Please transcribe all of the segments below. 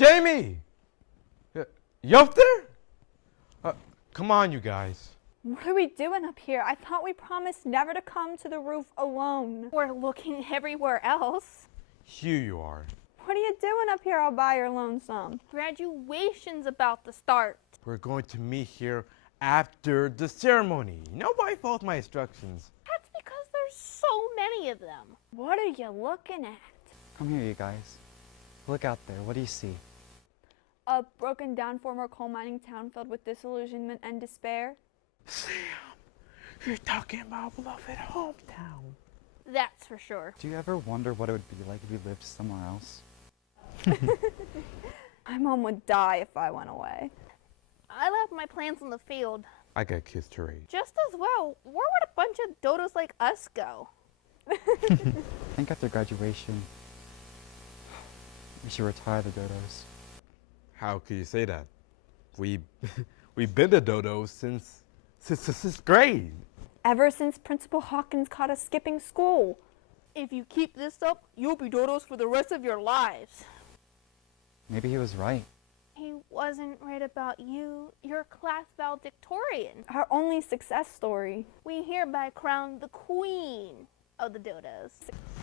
Jamie! You up there? Come on, you guys. What are we doing up here? I thought we promised never to come to the roof alone. We're looking everywhere else. Here you are. What are you doing up here all by your lonesome? Graduation's about to start. We're going to meet here after the ceremony. Nobody followed my instructions. That's because there's so many of them. What are you looking at? Come here, you guys. Look out there. What do you see? A broken down former coal mining town filled with disillusionment and despair. Sam, you're talking about beloved hometown. That's for sure. Do you ever wonder what it would be like if you lived somewhere else? My mom would die if I went away. I left my plans in the field. I got kids to raise. Just as well, where would a bunch of dodos like us go? I think after graduation, we should retire the dodos. How could you say that? We've been the dodos since sixth grade. Ever since Principal Hawkins caught us skipping school. If you keep this up, you'll be dodos for the rest of your lives. Maybe he was right. He wasn't right about you. You're class valedictorian. Our only success story. We hereby crown the queen of the dodos.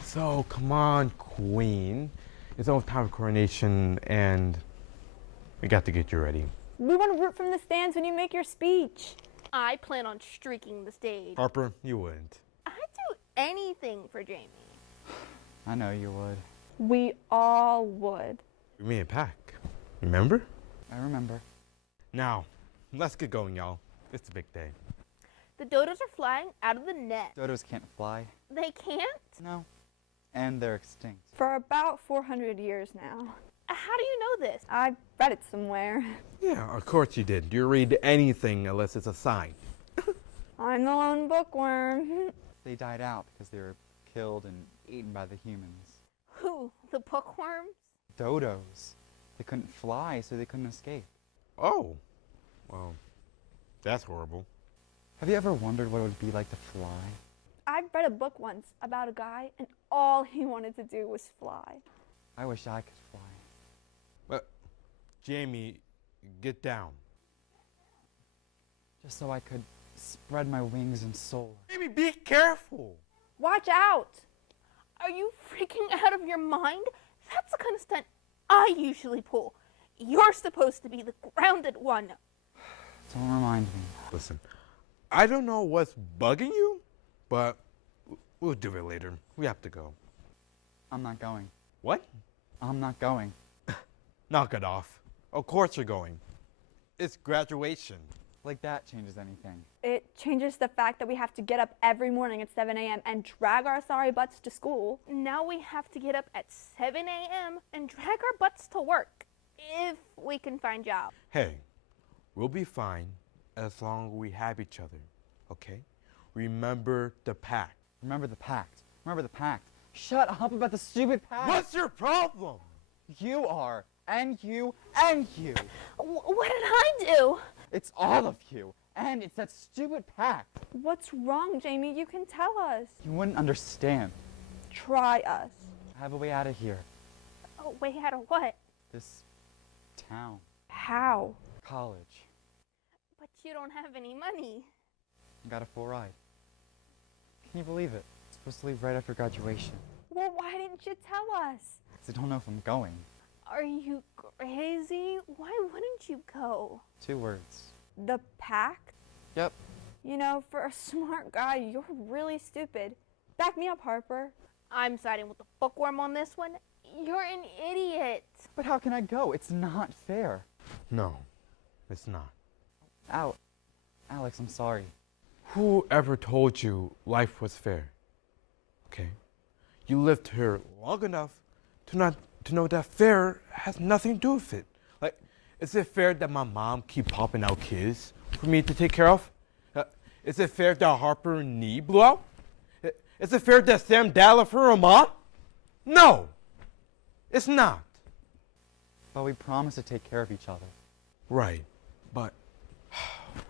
So, come on, Queen. It's almost time for coronation, and we got to get you ready. We want to root from the stands when you make your speech. I plan on streaking the stage. Harper, you wouldn't. I'd do anything for Jamie. I know you would. We all would. Me and PACT. Remember? I remember. Now, let's get going, y'all. It's a big day. The dodos are flying out of the nest. Dodos can't fly. They can't? No. And they're extinct. For about 400 years now. How do you know this? I read it somewhere. Yeah, of course you did. You read anything unless it's a sign. I'm the lone bookworm. They died out because they were killed and eaten by the humans. Who? The bookworms? Dodos. They couldn't fly, so they couldn't escape. Oh, well, that's horrible. Have you ever wondered what it would be like to fly? I read a book once about a guy, and all he wanted to do was fly. I wish I could fly. But, Jamie, get down. Just so I could spread my wings and soar. Jamie, be careful. Watch out! Are you freaking out of your mind? That's the kind of stunt I usually pull. You're supposed to be the grounded one. Don't remind me. Listen, I don't know what's bugging you, but we'll do it later. We have to go. I'm not going. What? I'm not going. Knock it off. Of course you're going. It's graduation. Like that changes anything. It changes the fact that we have to get up every morning at 7 a.m. and drag our sorry butts to school. Now we have to get up at 7 a.m. and drag our butts to work. If we can find jobs. Hey, we'll be fine as long as we have each other, okay? Remember the PACT. Remember the PACT. Remember the PACT. Shut up about the stupid PACT. What's your problem? You are. And you. And you. What did I do? It's all of you. And it's that stupid PACT. What's wrong, Jamie? You can tell us. You wouldn't understand. Try us. I have a way out of here. Oh, way out of what? This town. How? College. But you don't have any money. I got a full ride. Can you believe it? I'm supposed to leave right after graduation. Well, why didn't you tell us? Because I don't know if I'm going. Are you crazy? Why wouldn't you go? 2 words. The PACT? Yep. You know, for a smart guy, you're really stupid. Back me up, Harper. I'm siding with the bookworm on this one. You're an idiot. But how can I go? It's not fair. No, it's not. Out. Alex, I'm sorry. Who ever told you life was fair? Okay? You lived here long enough to know that fair has nothing to do with it. Like, is it fair that my mom keep popping out kids for me to take care of? Is it fair that Harper knee blew out? Is it fair that Sam died left her a mom? No, it's not. But we promised to take care of each other. Right, but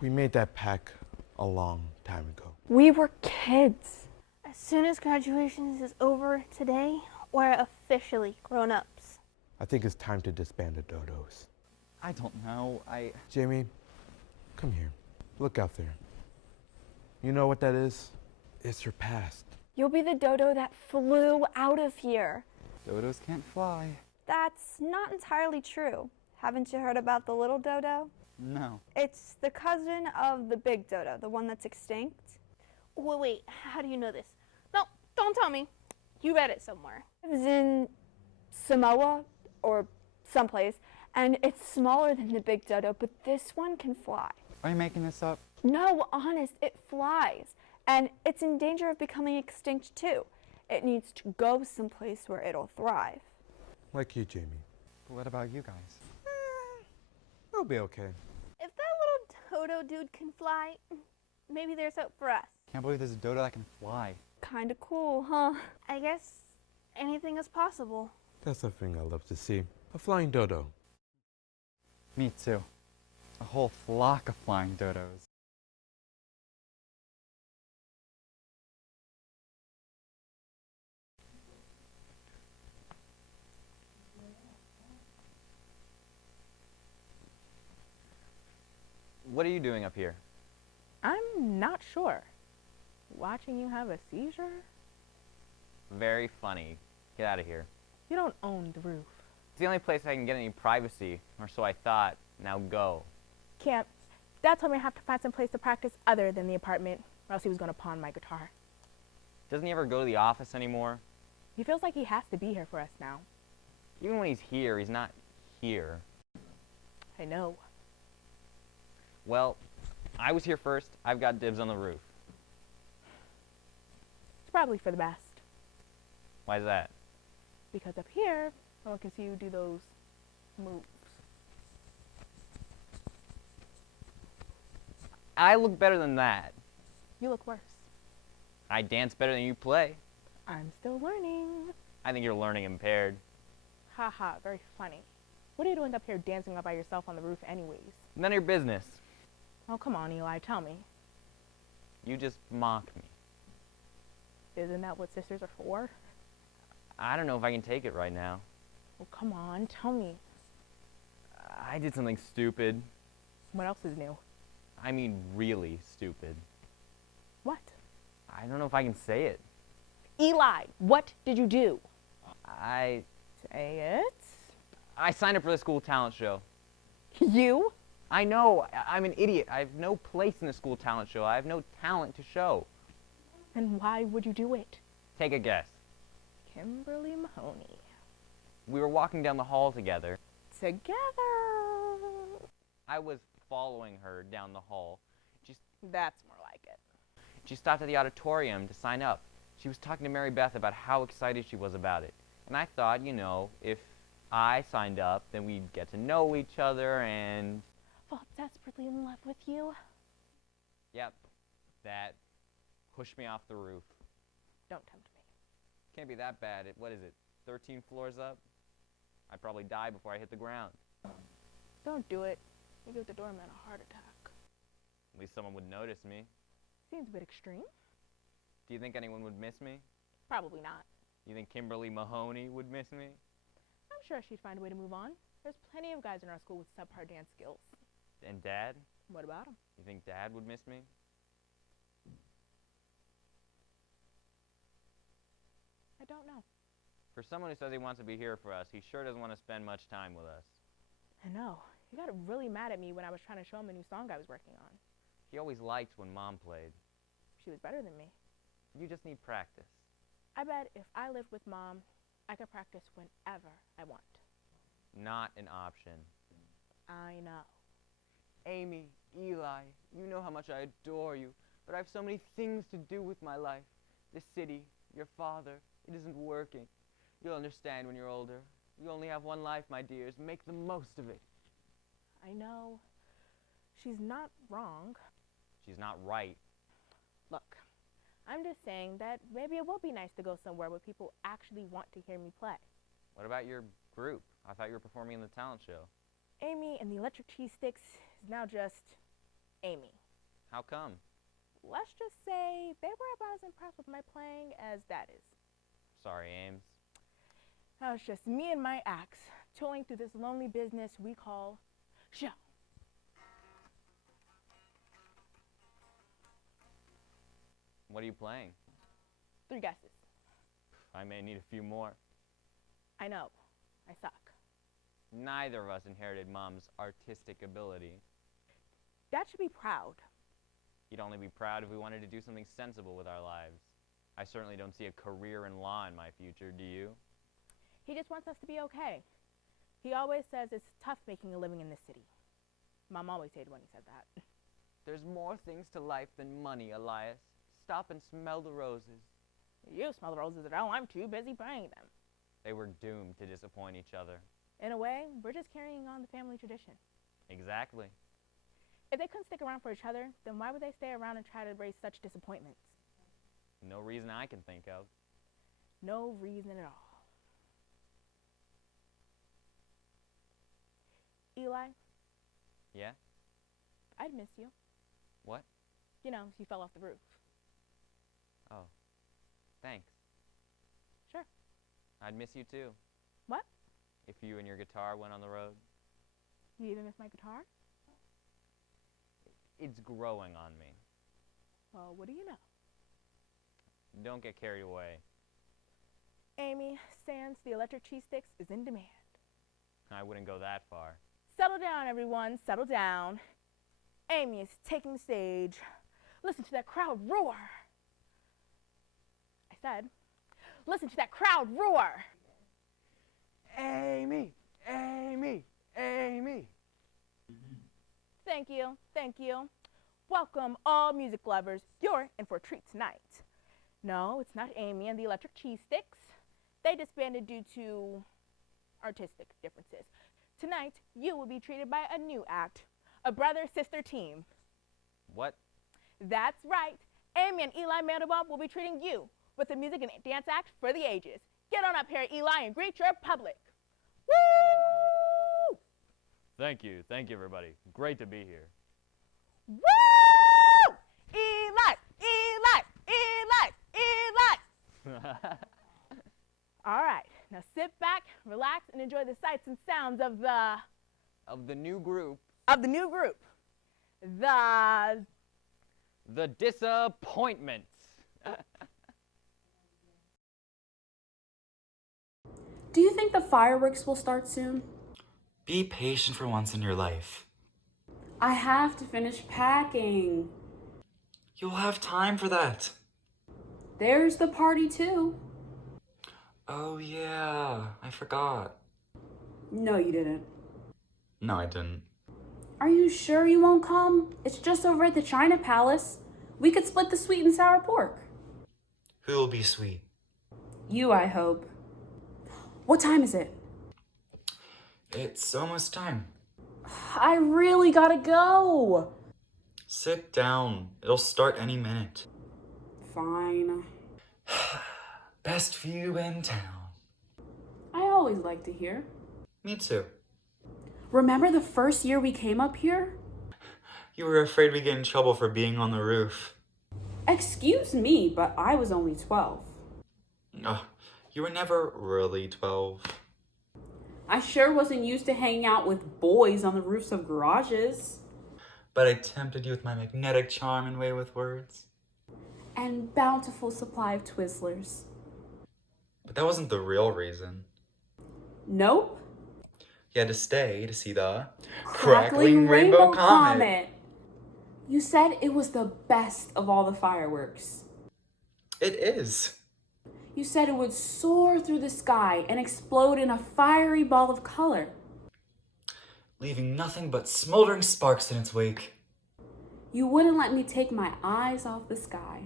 we made that pact a long time ago. We were kids. As soon as graduation is over today, we're officially grown-ups. I think it's time to disband the Dodos. I don't know. Jamie, come here. Look out there. You know what that is? It's your past. You'll be the dodo that flew out of here. Dodos can't fly. That's not entirely true. Haven't you heard about the little dodo? No. It's the cousin of the big dodo, the one that's extinct. Wait, how do you know this? No, don't tell me. You read it somewhere. It was in Samoa or someplace, and it's smaller than the big dodo, but this one can fly. Are you making this up? No, honest, it flies. And it's in danger of becoming extinct too. It needs to go someplace where it'll thrive. Like you, Jamie. But what about you guys? It'll be okay. If that little dodo dude can fly, maybe there's hope for us. Can't believe there's a dodo that can fly. Kinda cool, huh? I guess anything is possible. That's the thing I love to see. A flying dodo. Me too. A whole flock of flying dodos. What are you doing up here? I'm not sure. Watching you have a seizure? Very funny. Get out of here. You don't own the roof. It's the only place I can get any privacy, or so I thought. Now go. Can't. Dad told me I have to find some place to practice other than the apartment, or else he was going to pawn my guitar. Doesn't he ever go to the office anymore? He feels like he has to be here for us now. Even when he's here, he's not here. I know. Well, I was here first. I've got dibs on the roof. It's probably for the best, Why is that? because up here, no one can see you do those moves. I look better than that. You look worse. I dance better than you play. I'm still learning. I think you're learning impaired. Haha, very funny. What are you doing up here dancing all by yourself on the roof anyways? None of your business. Oh, come on, Eli, tell me. You just mock me. Isn't that what sisters are for? I don't know if I can take it right now. Well, come on, tell me. I did something stupid. What else is new? I mean, really stupid. What? I don't know if I can say it. Eli, what did you do? I Say signed up for the school talent show. it. You? I know, I'm an idiot. I have no place in the school talent show. I have no talent to show. And why would you do it? Take a guess. Kimberly Mahoney. We were walking down the hall together. Together. I was following her down the hall. That's more like it. She stopped at the auditorium to sign up. She was talking to Mary Beth about how excited she was about it. And I thought, you know, if I signed up, then we'd get to know each other and... Fall desperately in love with you. Yep, that pushed me off the roof. Don't tempt me. Can't be that bad. What is it, 13 floors up? I'd probably die before I hit the ground. Don't do it. You give the doorman a heart attack. At least someone would notice me. Seems a bit extreme. Do you think anyone would miss me? Probably not. You think Kimberly Mahoney would miss me? I'm sure she'd find a way to move on. There's plenty of guys in our school with subpar dance skills. And Dad? What about him? You think Dad would miss me? I don't know. For someone who says he wants to be here for us, he sure doesn't want to spend much time with us. I know. He got really mad at me when I was trying to show him a new song I was working on. He always liked when Mom played. She was better than me. You just need practice. I bet if I lived with Mom, I could practice whenever I want. Not an option. I know. Amy, Eli, you know how much I adore you, but I have so many things to do with my life. The city, your father, it isn't working. You'll understand when you're older. You only have one life, my dears. Make the most of it. I know. She's not wrong. She's not right. Look, I'm just saying that maybe it will be nice to go somewhere where people actually want to hear me play. What about your group? I thought you were performing in the talent show. Amy and the Electric Cheese Sticks is now just Amy. How come? Let's just say they were about as impressed with my playing as that is. Sorry, Ames. Now it's just me and my axe. toiling through this lonely business we call show. What are you playing? 3 guesses. I may need a few more. I know. I suck. Neither of us inherited Mom's artistic ability. Dad should be proud. He'd only be proud if we wanted to do something sensible with our lives. I certainly don't see a career in law in my future, do you? He just wants us to be okay. He always says it's tough making a living in this city. Mom always hated when he said that. There's more things to life than money, Elias. Stop and smell the roses. You smell the roses at all. I'm too busy buying them. They were doomed to disappoint each other. In a way, we're just carrying on the family tradition. Exactly. If they couldn't stick around for each other, then why would they stay around and try to raise such disappointments? No reason I can think of. No reason at all. Eli, Yeah? I'd miss you. What? You know, you fell off the roof. Oh. Thanks. Sure. I'd miss you too. What? If you and your guitar went on the road. You even miss my guitar? It's growing on me. Well, what do you know? Don't get carried away. Amy, Sans, the electric cheese sticks is in demand. I wouldn't go that far. Settle down, everyone. Settle down. Amy is taking the stage. Listen to that crowd roar. I said, listen to that crowd roar. Amy, Amy, Amy. Thank you. Thank you. Welcome, all music lovers. You're in for a treat tonight. No, it's not Amy and the electric cheese sticks. They disbanded due to artistic differences. Tonight, you will be treated by a new act, a brother-sister team. What? That's right. Amy and Eli Mandelbaum will be treating you with a music and dance act for the ages. Get on up here, Eli, and greet your public. Woo! Thank you, everybody. Great to be here. Woo! Eli, Eli, Eli, Eli. All right, now sit back, relax, and enjoy the sights and sounds of Of the new group. the new group. The Disappointments. Do you think the fireworks will start soon? Be patient for once in your life. I have to finish packing. You'll have time for that. There's the party too. Oh yeah, I forgot. No, you didn't. No, I didn't. Are you sure you won't come? It's just over at the China Palace. We could split the sweet and sour pork. Who'll be sweet? You, I hope. What time is it? It's almost time. I really gotta go. Sit down. It'll start any minute. Fine. Best view in town. I always like to hear. Me too. Remember the first year we came up here? You were afraid we'd get in trouble for being on the roof. Excuse me, but I was only 12. Oh, you were never really 12. I sure wasn't used to hanging out with boys on the roofs of garages. But I tempted you with my magnetic charm and way with words. And bountiful supply of Twizzlers. But that wasn't the real reason. Nope. You had to stay to see the Crackling Rainbow Comet. You said it was the best of all the fireworks. It is. You said it would soar through the sky and explode in a fiery ball of color. Leaving nothing but smoldering sparks in its wake. You wouldn't let me take my eyes off the sky.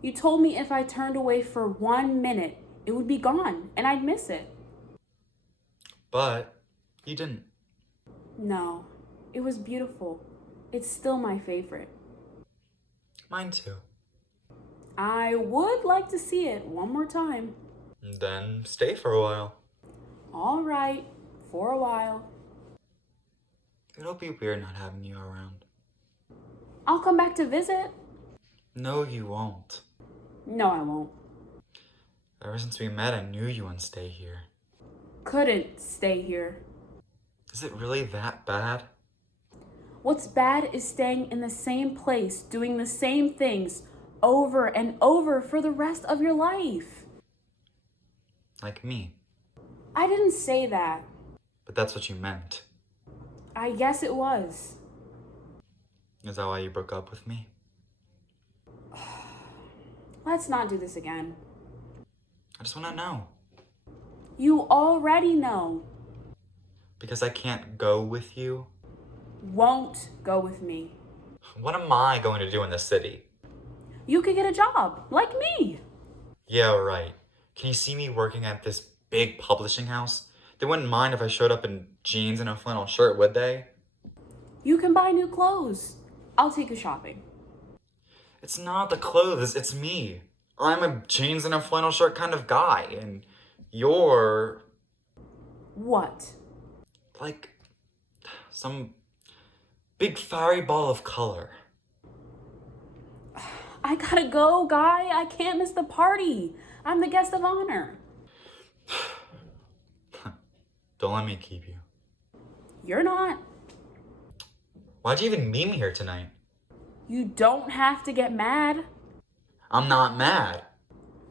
You told me if I turned away for 1 minute, it would be gone and I'd miss it. But you didn't. No, it was beautiful. It's still my favorite. Mine too. I would like to see it one more time. Then stay for a while. All right, for a while. It'll be weird not having you around. I'll come back to visit. No, you won't. No, I won't. Ever since we met, I knew you wouldn't stay here. couldn't stay here. Is it really that bad? What's bad is staying in the same place, doing the same things over and over for the rest of your life. Like me. I didn't say that. But that's what you meant. I guess it was. Is that why you broke up with me? Let's not do this again. I just want to know. You already know. Because I can't go with you? Won't go with me. What am I going to do in the city? You could get a job, like me. Yeah, right. Can you see me working at this big publishing house? They wouldn't mind if I showed up in jeans and a flannel shirt, would they? You can buy new clothes. I'll take you shopping. It's not the clothes, it's me. I'm a jeans and a flannel shirt kind of guy, and you're What? like some big fiery ball of color. I gotta go, Guy. I can't miss the party. I'm the guest of honor. Don't let me keep you. You're not. Why'd you even meet me here tonight? You don't have to get mad. I'm not mad.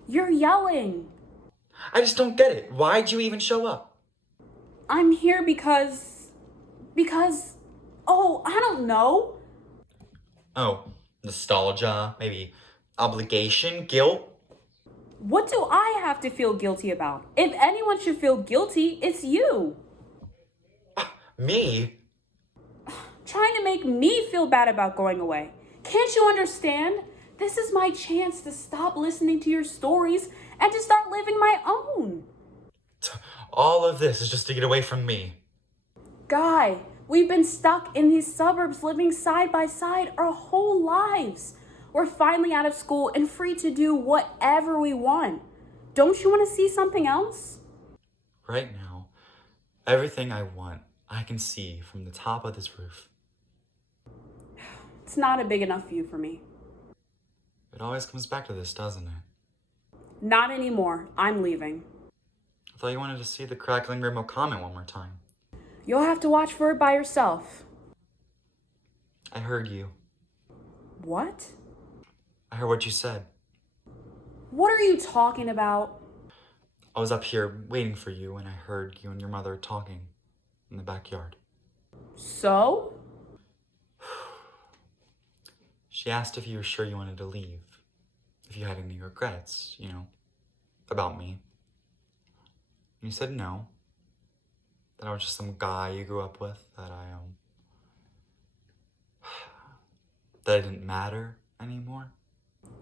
You're yelling. I just don't get it. Why'd you even show up? I'm here because, oh, I don't know. Oh, nostalgia, maybe obligation, guilt? What do I have to feel guilty about? If anyone should feel guilty, it's you. Me? Trying to make me feel bad about going away. Can't you understand? This is my chance to stop listening to your stories and to start living my own. All of this is just to get away from me. Guy, we've been stuck in these suburbs living side by side our whole lives. We're finally out of school and free to do whatever we want. Don't you want to see something else? Right now, everything I want, I can see from the top of this roof. It's not a big enough view for me. It always comes back to this, doesn't it? Not anymore. I'm leaving. I thought you wanted to see the crackling rainbow comet one more time. You'll have to watch for it by yourself. I heard you. What? I heard what you said. What are you talking about? I was up here waiting for you and I heard you and your mother talking in the backyard. So? She asked if you were sure you wanted to leave. If you had any regrets, about me. And you said no. That I was just some guy you grew up with, that that I didn't matter anymore.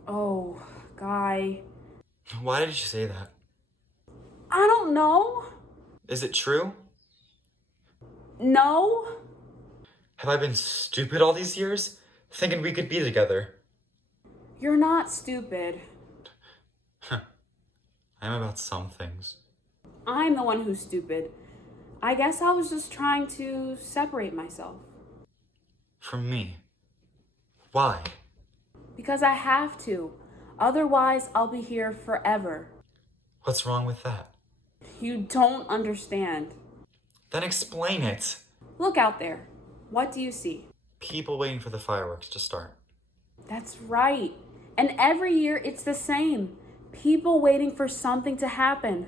Oh, Guy. Why did you say that? I don't know. Is it true? No. Have I been stupid all these years? Thinking we could be together? You're not stupid. I am about some things. I'm the one who's stupid. I guess I was just trying to separate myself. From me? Why? Because I have to. Otherwise, I'll be here forever. What's wrong with that? You don't understand. Then explain it. Look out there. What do you see? People waiting for the fireworks to start. That's right. And every year it's the same. People waiting for something to happen.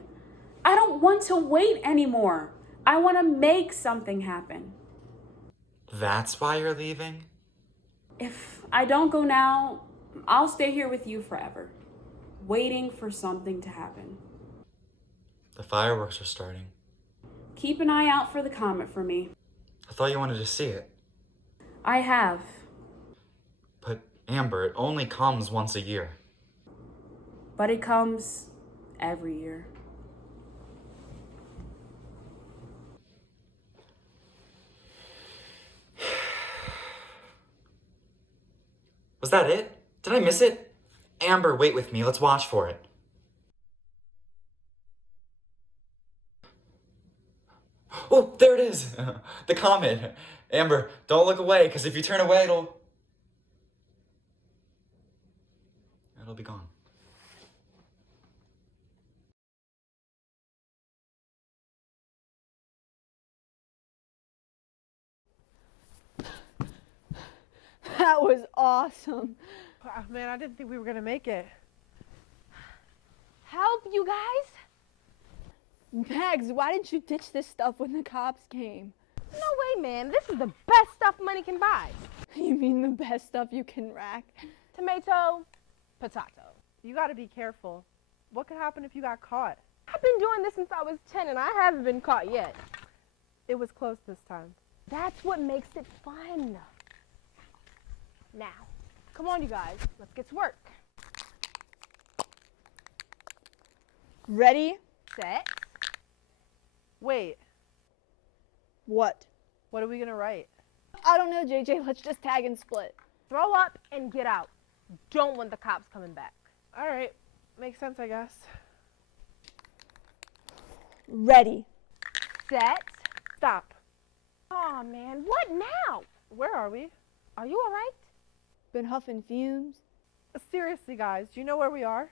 I don't want to wait anymore. I want to make something happen. That's why you're leaving? If I don't go now, I'll stay here with you forever, waiting for something to happen. The fireworks are starting. Keep an eye out for the comet for me. I thought you wanted to see it. I have. But, Amber, it only comes once a year. But it comes every year. Was that it? Did I miss it? Amber, wait with me. Let's watch for it. Oh, there it is! The comet. Amber, don't look away, because if you turn away, it'll be gone. That was awesome. Oh, man, I didn't think we were gonna make it. Help, you guys? Mags, why didn't you ditch this stuff when the cops came? No way, man. This is the best stuff money can buy. You mean the best stuff you can rack? Tomato, potato. You gotta be careful. What could happen if you got caught? I've been doing this since I was 10 and I haven't been caught yet. It was close this time. That's what makes it fun. Now, come on, you guys. Let's get to work. Ready? Set. Wait, What? what are we gonna write? I don't know, JJ. Let's just tag and split. Throw up and get out. Don't want the cops coming back. All right, makes sense, I guess. Ready. Set. Stop. Aw, man. What now? Where are we? Are you all right? Been huffing fumes? Seriously, guys, do you know where we are?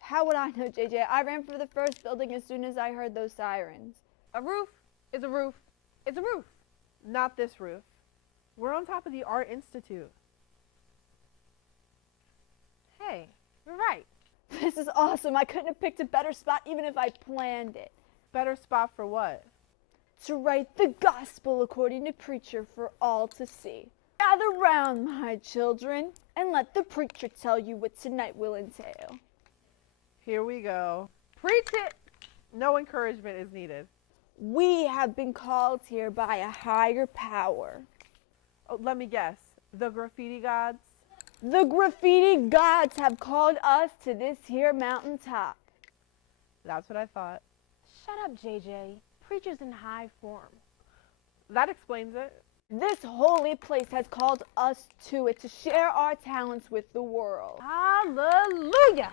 How would I know, JJ? I ran for the first building as soon as I heard those sirens. A roof is a roof is a roof. Not this roof. We're on top of the Art Institute. Hey, you're right. This is awesome. I couldn't have picked a better spot even if I planned it. Better spot for what? To write the gospel according to preacher for all to see. Gather round, my children, and let the preacher tell you what tonight will entail. Here we go. Preach it. No encouragement is needed. We have been called here by a higher power. Oh, let me guess. The graffiti gods? The graffiti gods have called us to this here mountaintop. That's what I thought. Shut up, JJ. Preacher's in high form. That explains it. This holy place has called us to it to share our talents with the world. Hallelujah.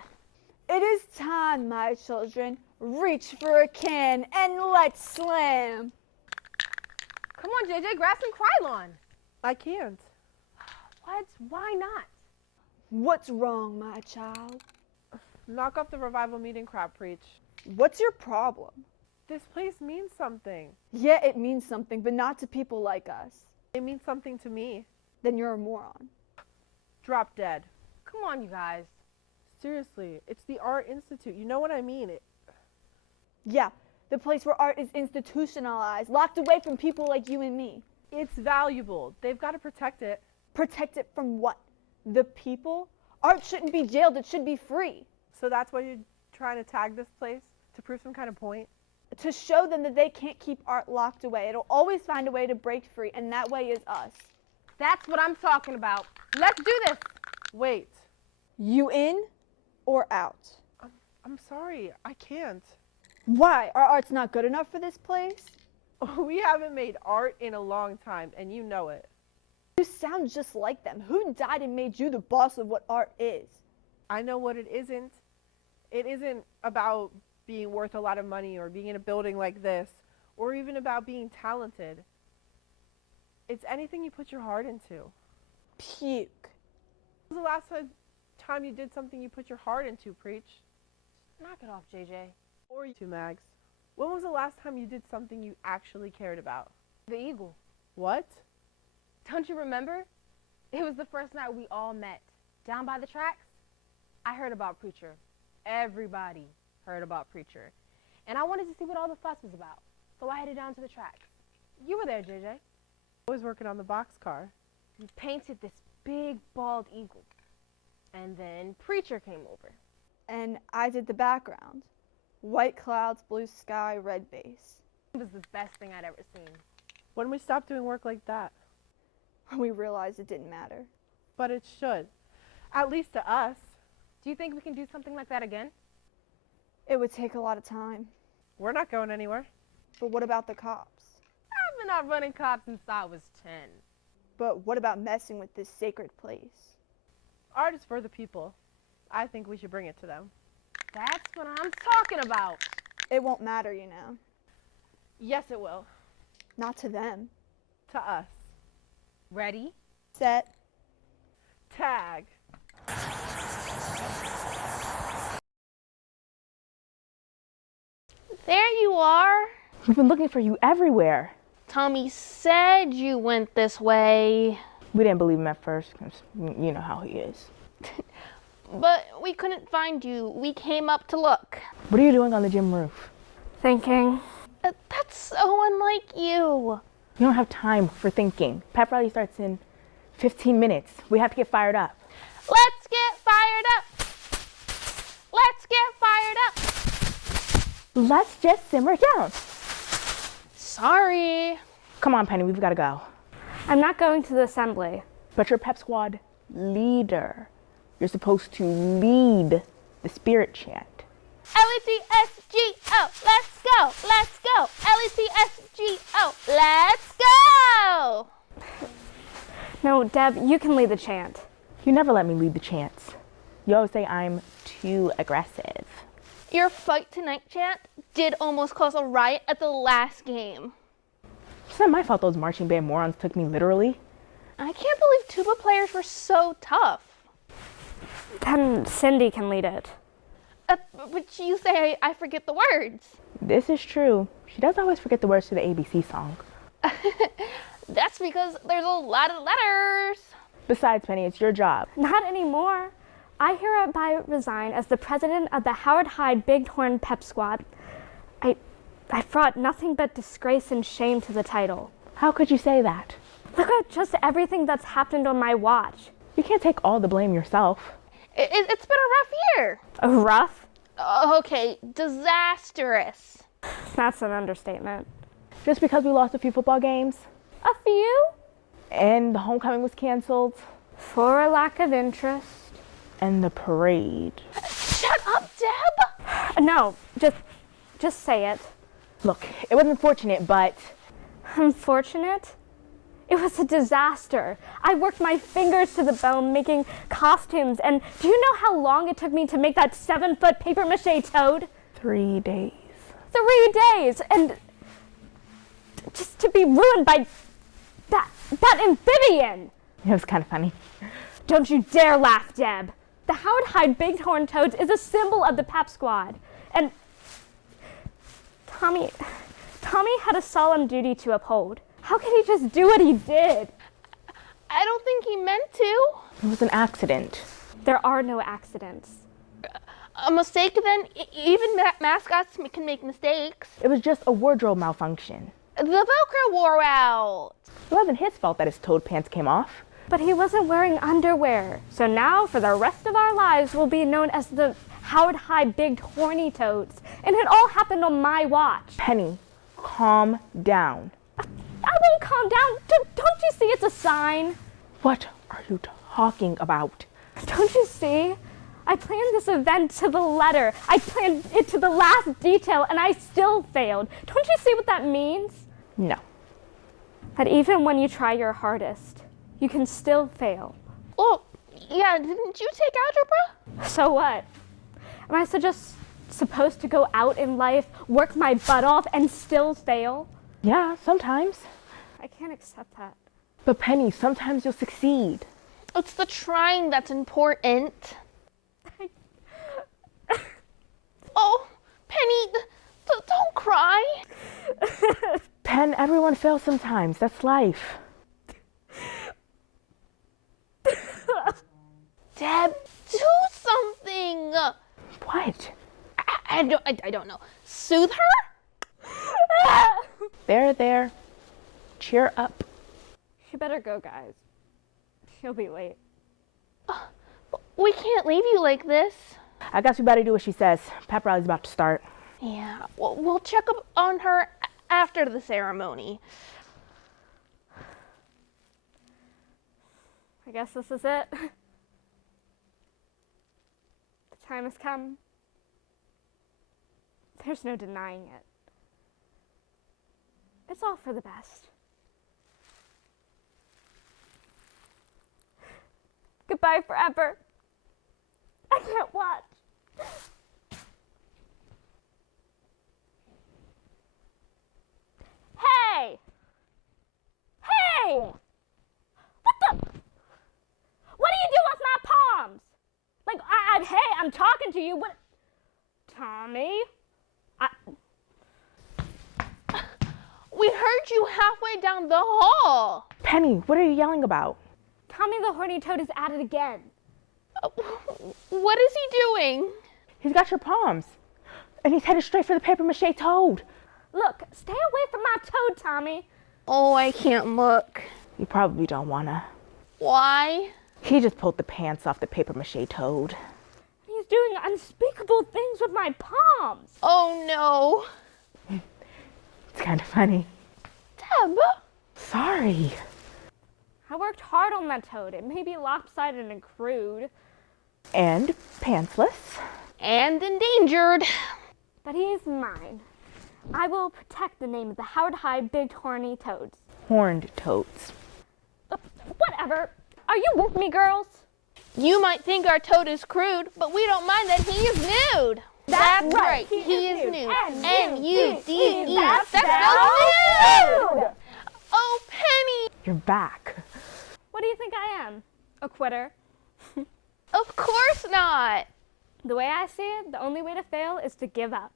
It is time, my children. Reach for a can and let's slam. Come on, JJ. Grab some Krylon. I can't. What? Why not? What's wrong, my child? Knock off the revival meeting crap, preach. What's your problem? This place means something. Yeah, it means something, but not to people like us. It means something to me. Then you're a moron. Drop dead. Come on, you guys. Seriously, it's the Art Institute. You know what I mean? Yeah, the place where art is institutionalized, locked away from people like you and me. It's valuable. They've got to protect it. Protect it from what? The people? Art shouldn't be jailed, it should be free. So that's why you're trying to tag this place? To prove some kind of point? To show them that they can't keep art locked away. It'll always find a way to break free, and that way is us. That's what I'm talking about. Let's do this. Wait. You in or out? I'm sorry. I can't. Why? Our art's not good enough for this place? We haven't made art in a long time, and you know it. You sound just like them. Who died and made you the boss of what art is? I know what it isn't. It isn't about being worth a lot of money or being in a building like this or even about being talented. It's anything you put your heart into. Puke. When was the last time you did something you put your heart into, preach? Knock it off, JJ. Or you two, Mags. When was the last time you did something you actually cared about? The Eagle. What? Don't you remember? It was the first night we all met. Down by the tracks, I heard about Preacher. Everybody heard about Preacher. And I wanted to see what all the fuss was about. So I headed down to the tracks. You were there, JJ. I was working on the boxcar. We painted this big bald eagle. And then Preacher came over. And I did the background. White clouds, blue sky, red base. It was the best thing I'd ever seen. When we stopped doing work like that. We realized it didn't matter. But it should. At least to us. Do you think we can do something like that again? It would take a lot of time. We're not going anywhere. But what about the cops? I've been out running cops since I was 10. But what about messing with this sacred place? Art is for the people. I think we should bring it to them. That's what I'm talking about. It won't matter, you know. Yes, it will. Not to them. To us. Ready? Set. Tag. There you are. We've been looking for you everywhere. Tommy said you went this way. We didn't believe him at first, 'cause you know how he is. But we couldn't find you. We came up to look. What are you doing on the gym roof? Thinking. That's so unlike you. You don't have time for thinking. Pep rally starts in 15 minutes. We have to get fired up. Let's get fired up. Let's get fired up. Let's just simmer down. Sorry. Come on, Penny, we've got to go. I'm not going to the assembly. But you're Pep Squad leader. You're supposed to lead the spirit chant. L-E-T-S-G-O, let's go, let's go. L-E-T-S-G-O, let's go. No, Deb, you can lead the chant. You never let me lead the chants. You always say I'm too aggressive. Your fight tonight chant did almost cause a riot at the last game. It's not my fault those marching band morons took me literally. I can't believe tuba players were so tough. Then Cindy can lead it. But you say I forget the words. This is true. She does always forget the words to the ABC song. That's because there's a lot of letters. Besides, Penny, it's your job. Not anymore. I hereby resign as the president of the Howard Hyde Bighorn Pep Squad. I brought nothing but disgrace and shame to the title. How could you say that? Look at just everything that's happened on my watch. You can't take all the blame yourself. It's been a rough year. Rough? Okay, disastrous. That's an understatement. Just because we lost a few football games A few? and the homecoming was canceled For a lack of interest. and the parade. Shut up, Deb. No, just say it. Look, it was unfortunate, but Unfortunate? It was a disaster. I worked my fingers to the bone making costumes, and do you know how long it took me to make that 7-foot papier-mâché toad? 3 days. 3 days, and just to be ruined by that amphibian. It was kind of funny. Don't you dare laugh, Deb. The Howard Hyde Bighorn Toads is a symbol of the Pep Squad, and Tommy had a solemn duty to uphold. How could he just do what he did? I don't think he meant to. It was an accident. There are no accidents. A mistake then? Even mascots can make mistakes. It was just a wardrobe malfunction. The Velcro wore out. It wasn't his fault that his toad pants came off. But he wasn't wearing underwear. So now, for the rest of our lives, we'll be known as the Howard Hyde Big Horny Toads. And it all happened on my watch. Penny, calm down. I won't calm down. Don't you see it's a sign? What are you talking about? Don't you see? I planned this event to the letter. I planned it to the last detail, and I still failed. Don't you see what that means? No. That even when you try your hardest, you can still fail. Oh, yeah, didn't you take algebra? So what? Am I just supposed to go out in life, work my butt off, and still fail? Yeah, sometimes. I can't accept that. But Penny, sometimes you'll succeed. It's the trying that's important. Oh, Penny, don't cry. Pen, everyone fails sometimes. That's life. Deb, do something. What? I don't know. Soothe her? There. Cheer up. You better go, guys. She'll be late. We can't leave you like this. I guess we better do what she says. Pep rally's about to start. Yeah, we'll check up on her after the ceremony. I guess this is it. The time has come. There's no denying it. It's all for the best. Goodbye forever. I can't watch. Hey! Hey! What the? What do you do with my palms? Like, hey, I'm talking to you. What? Tommy? We heard you halfway down the hall. Penny, what are you yelling about? Tommy the horny toad is at it again. What is he doing? He's got your palms. And he's headed straight for the papier-mâché toad. Look, stay away from my toad, Tommy. Oh, I can't look. You probably don't wanna. Why? He just pulled the pants off the papier-mâché toad. He's doing unspeakable things with my palms. Oh no. It's kind of funny. Deb. Sorry. I worked hard on that toad. It may be lopsided and crude, And pantsless. And endangered. but he is mine. I will protect the name of the Howard High Big Horny Toads. Horned toads. Whatever. Are you with me, girls? You might think our toad is crude, but we don't mind that he is nude. That's right. He He is is nude. nude. N-U-D-E. N-U-D-E. That spells spells nude. Oh, Penny. You're back. What do you think I am? A quitter? Of course not. The way I see it, the only way to fail is to give up.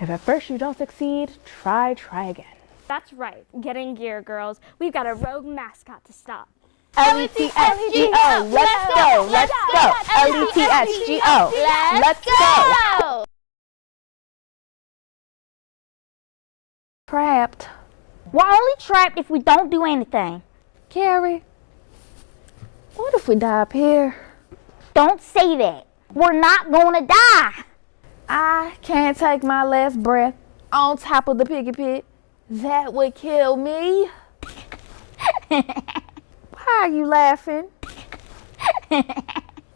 If at first you don't succeed, try again. That's right. Get in gear, girls. We've got a rogue mascot to stop. L-E-T-S-G-O, let's go, let's go. L-E-T-S-G-O, let's go. Trapped. We're only trapped if we don't do anything. Carrie, what if we die up here? Don't say that. We're not gonna die. I can't take my last breath on top of the piggy pit. That would kill me. Why are you laughing?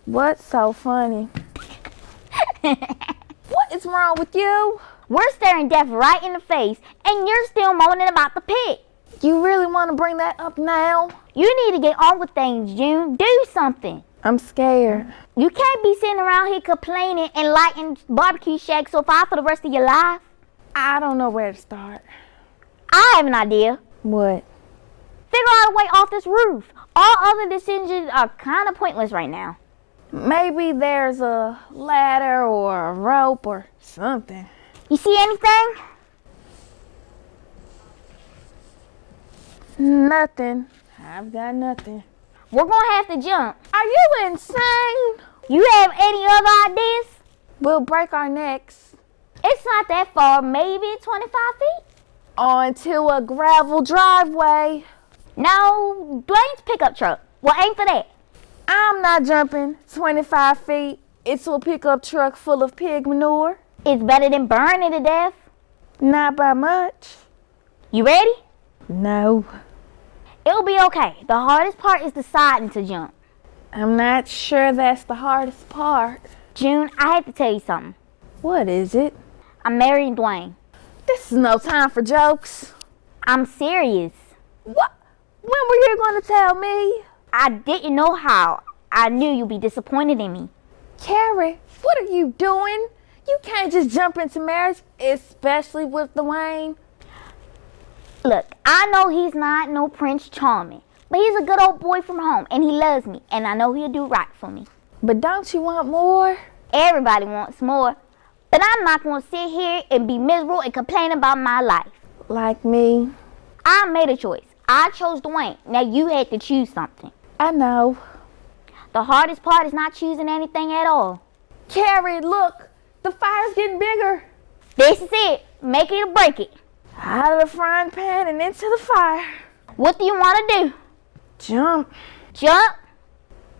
What's so funny? What is wrong with you? We're staring death right in the face, and you're still moaning about the pit. You really want to bring that up now? You need to get on with things, June. Do something. I'm scared. You can't be sitting around here complaining and lighting barbecue shacks so far for the rest of your life. I don't know where to start. I have an idea. What? Figure out a way off this roof. All other decisions are kind of pointless right now. Maybe there's a ladder or a rope or something. You see anything? Nothing. I've got nothing. We're gonna have to jump. Are you insane? You have any other ideas? We'll break our necks It's not that far, maybe 25 feet. onto a gravel driveway. No, Dwayne's pickup truck. We'll aim for that. I'm not jumping 25 feet into a pickup truck full of pig manure. It's better than burning to death. Not by much. You ready? No. It'll be okay. The hardest part is deciding to jump. I'm not sure that's the hardest part. June, I have to tell you something. What is it? I'm marrying Dwayne. This is no time for jokes. I'm serious. What? When were you going to tell me? I didn't know how. I knew you'd be disappointed in me. Carrie, what are you doing? You can't just jump into marriage, especially with Dwayne. Look, I know he's not no Prince Charming, but he's a good old boy from home, and he loves me, and I know he'll do right for me. But don't you want more? Everybody wants more, but I'm not going to sit here and be miserable and complain about my life. Like me. I made a choice. I chose Dwayne. Now you had to choose something. I know. The hardest part is not choosing anything at all. Carrie, look. The fire's getting bigger. This is it. Make it or break it. Out of the frying pan and into the fire. What do you want to do? Jump. Jump.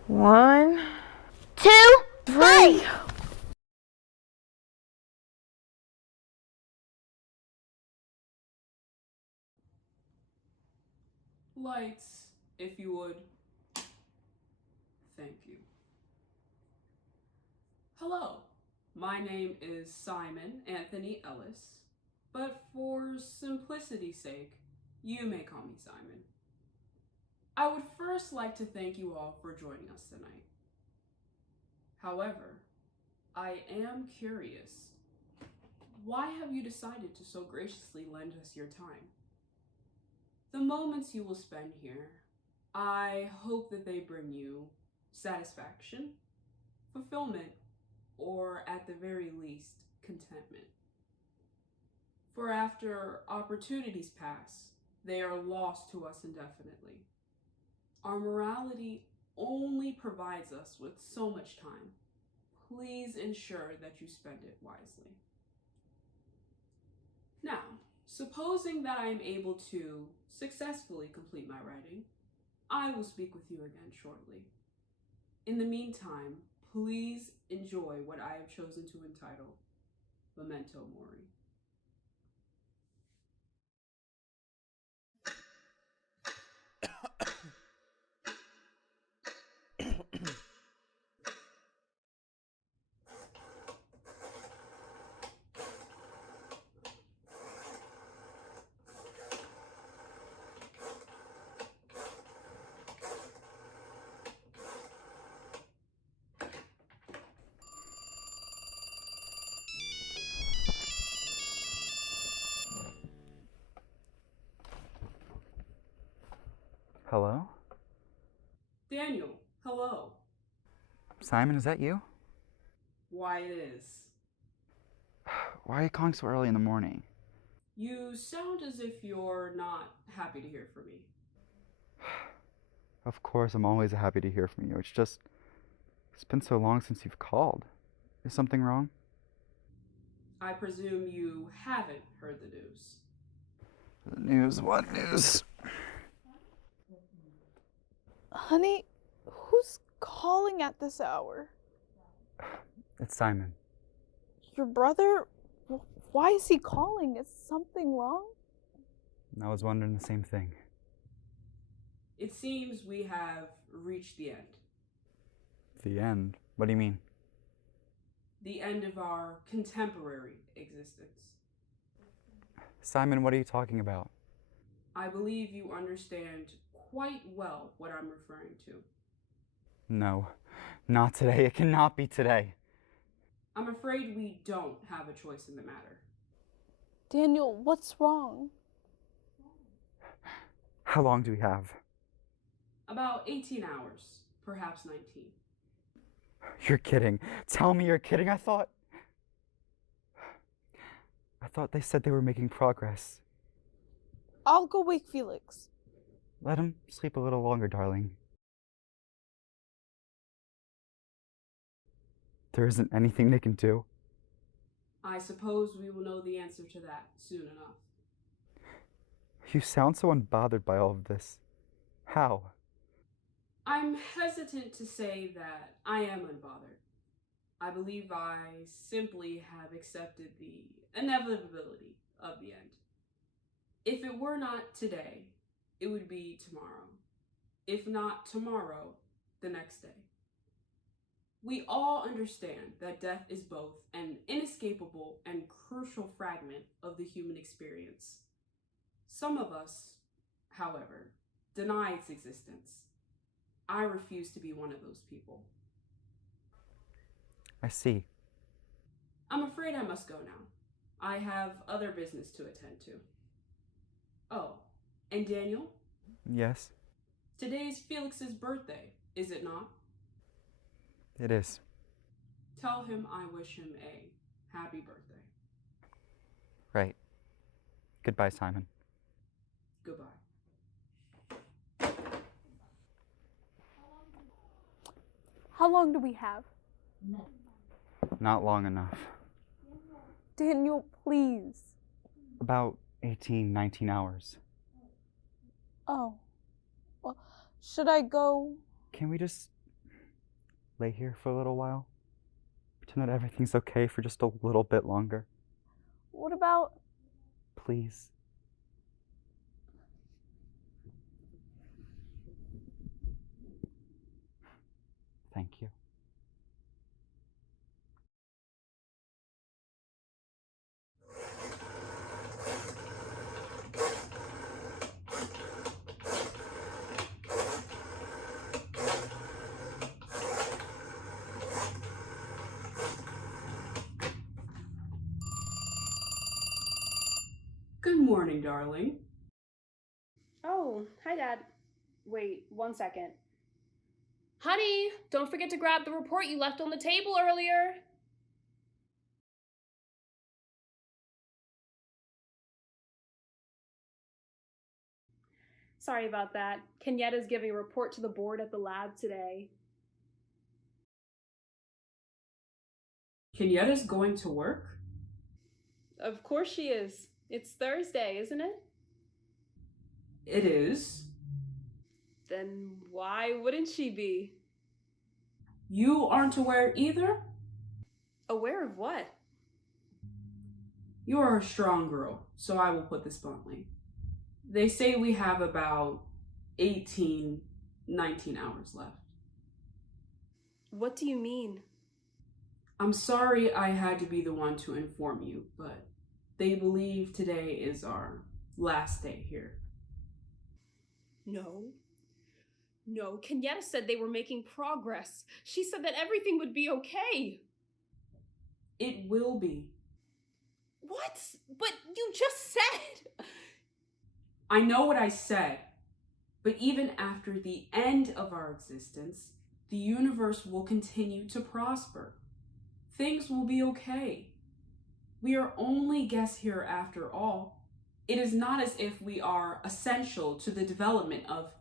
1, 2, 3. Lights, if you would. Thank you. Hello, my name is Simon Anthony Ellis, but for simplicity's sake, you may call me Simon. I would first like to thank you all for joining us tonight. However, I am curious, why have you decided to so graciously lend us your time? The moments you will spend here, I hope that they bring you satisfaction, fulfillment, or at the very least, contentment. For after opportunities pass, they are lost to us indefinitely. Our morality only provides us with so much time. Please ensure that you spend it wisely. Now, supposing that I am able to successfully complete my writing, I will speak with you again shortly. In the meantime, please enjoy what I have chosen to entitle Memento Mori. Hello? Daniel, hello. Simon, is that you? Why, it is. Why are you calling so early in the morning? You sound as if you're not happy to hear from me. Of course, I'm always happy to hear from you. It's been so long since you've called. Is something wrong? I presume you haven't heard the news. The news? What news? Honey, who's calling at this hour? It's Simon. Your brother? Why is he calling? Is something wrong? I was wondering the same thing. It seems we have reached the end. The end? What do you mean? The end of our contemporary existence. Simon, what are you talking about? I believe you understand quite well what I'm referring to. No, not today. It cannot be today. I'm afraid we don't have a choice in the matter. Daniel, what's wrong? How long do we have? About 18 hours, perhaps 19. You're kidding. Tell me you're kidding. I thought they said they were making progress. I'll go wake Felix. Let him sleep a little longer, darling. There isn't anything they can do. I suppose we will know the answer to that soon enough. You sound so unbothered by all of this. How? I'm hesitant to say that I am unbothered. I believe I simply have accepted the inevitability of the end. If it were not today, it would be tomorrow. If not tomorrow, the next day. We all understand that death is both an inescapable and crucial fragment of the human experience. Some of us, however, deny its existence. I refuse to be one of those people. I see. I'm afraid I must go now. I have other business to attend to. Oh, and Daniel? Yes, Today's Felix's birthday, is it not? it is. Tell him I wish him a happy birthday. Right. Goodbye, Simon. Goodbye. How long do we have? Not long enough. Daniel, please. About 18, 19 hours. Oh. Well, should I go? Can we just lay here for a little while? Pretend that everything's okay for just a little bit longer? What about? Please. Thank you. Good morning, darling. Oh, hi, Dad. Wait, 1 second. Honey, don't forget to grab the report you left on the table earlier. Sorry about that. Kenyatta's giving a report to the board at the lab today. Kenyatta's going to work? Of course she is. It's Thursday, isn't it? It is. Then why wouldn't she be? You aren't aware either? Aware of what? You are a strong girl, so I will put this bluntly. They say we have about 18, 19 hours left. What do you mean? I'm sorry I had to be the one to inform you, but they believe today is our last day here. No. No, Kenyatta said they were making progress. She said that everything would be okay. It will be. What? But you just said... I know what I said, but even after the end of our existence, the universe will continue to prosper. Things will be okay. We are only guests here after all. It is not as if we are essential to the development of...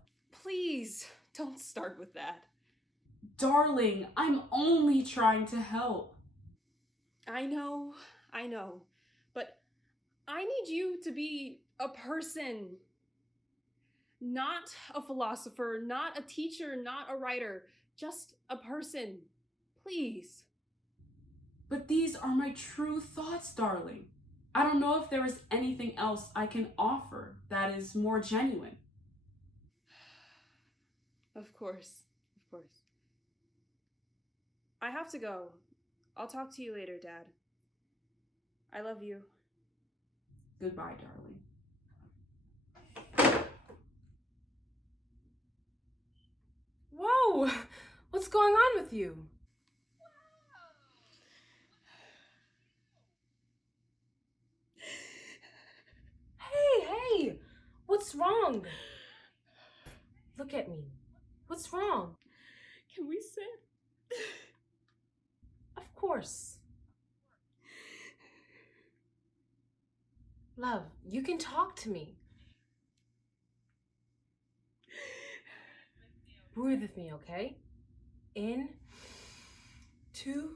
Please, don't start with that. Darling, I'm only trying to help. I know. But I need you to be a person. Not a philosopher, not a teacher, not a writer. Just a person. Please. But these are my true thoughts, darling. I don't know if there is anything else I can offer that is more genuine. Of course. I have to go. I'll talk to you later, Dad. I love you. Goodbye, darling. Whoa! What's going on with you? Hey! What's wrong? Look at me. What's wrong? Can we sit? Of course. Love, you can talk to me. Breathe with me, okay? In, 2,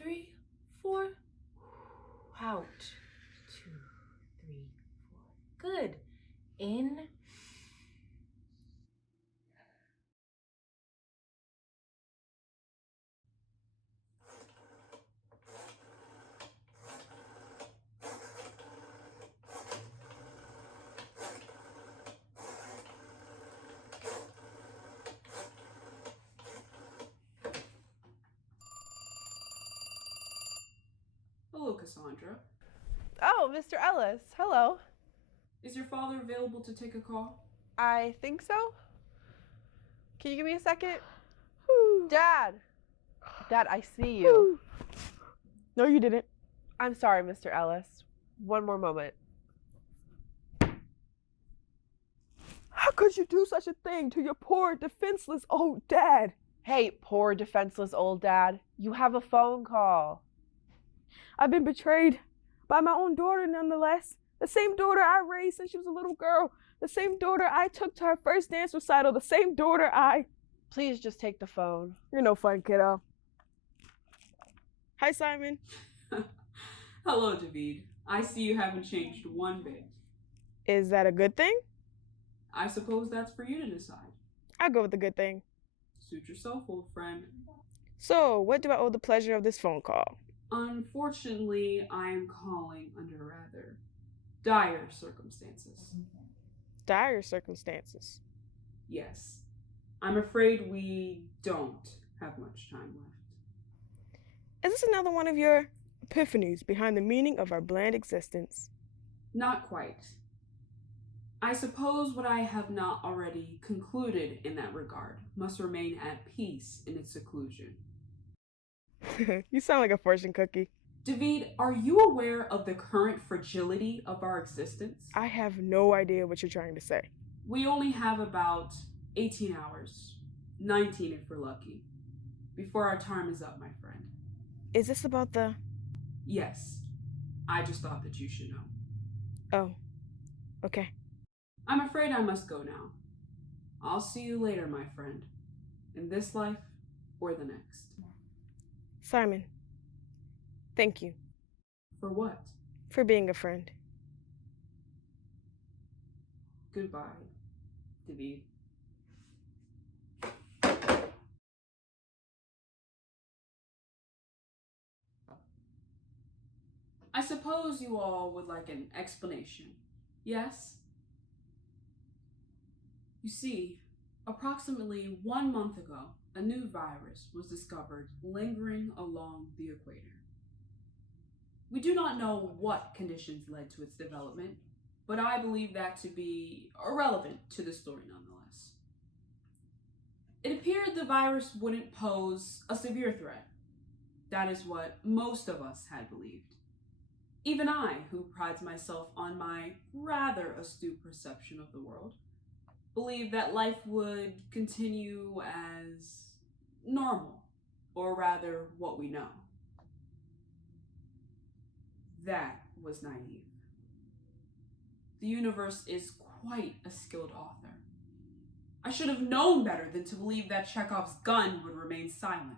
3, 4. Out. 2, 3, 4. Good. In. Hello, Cassandra. Oh, Mr. Ellis. Hello. Is your father available to take a call? I think so. Can you give me a second? Dad! Dad, I see you. No, you didn't. I'm sorry, Mr. Ellis. One more moment. How could you do such a thing to your poor, defenseless old dad? Hey, poor, defenseless old dad. You have a phone call. I've been betrayed by my own daughter, nonetheless. The same daughter I raised since she was a little girl. The same daughter I took to her first dance recital. The same daughter I... Please just take the phone. You're no fun, kiddo. Hi, Simon. Hello, David. I see you haven't changed one bit. Is that a good thing? I suppose that's for you to decide. I'll go with the good thing. Suit yourself, old friend. So, what do I owe the pleasure of this phone call? Unfortunately, I am calling under rather dire circumstances. Dire circumstances? Yes. I'm afraid we don't have much time left. Is this another one of your epiphanies behind the meaning of our bland existence? Not quite. I suppose what I have not already concluded in that regard must remain at peace in its seclusion. You sound like a fortune cookie. David, are you aware of the current fragility of our existence? I have no idea what you're trying to say. We only have about 18 hours, 19 if we're lucky, before our time is up, my friend. Is this about the... Yes. I just thought that you should know. Oh. Okay. I'm afraid I must go now. I'll see you later, my friend. In this life or the next. Simon, thank you For what? for being a friend. Goodbye, David. I suppose you all would like an explanation, yes? You see, approximately 1 month ago, a new virus was discovered lingering along the equator. We do not know what conditions led to its development, but I believe that to be irrelevant to the story nonetheless. It appeared the virus wouldn't pose a severe threat. That is what most of us had believed. Even I, who prides myself on my rather astute perception of the world, believed that life would continue as normal, or rather what we know. That was naive. The universe is quite a skilled author. I should have known better than to believe that Chekhov's gun would remain silent.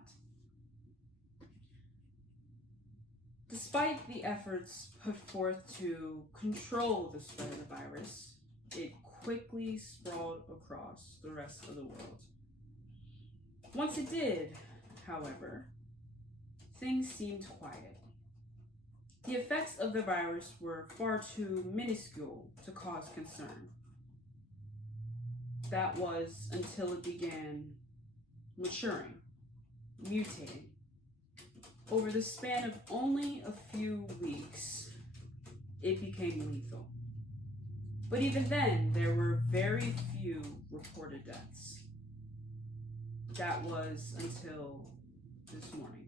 Despite the efforts put forth to control the spread of the virus, it quickly sprawled across the rest of the world. Once it did, however, things seemed quiet. The effects of the virus were far too minuscule to cause concern. That was until it began maturing, mutating. Over the span of only a few weeks, it became lethal. But even then, there were very few reported deaths. That was until this morning.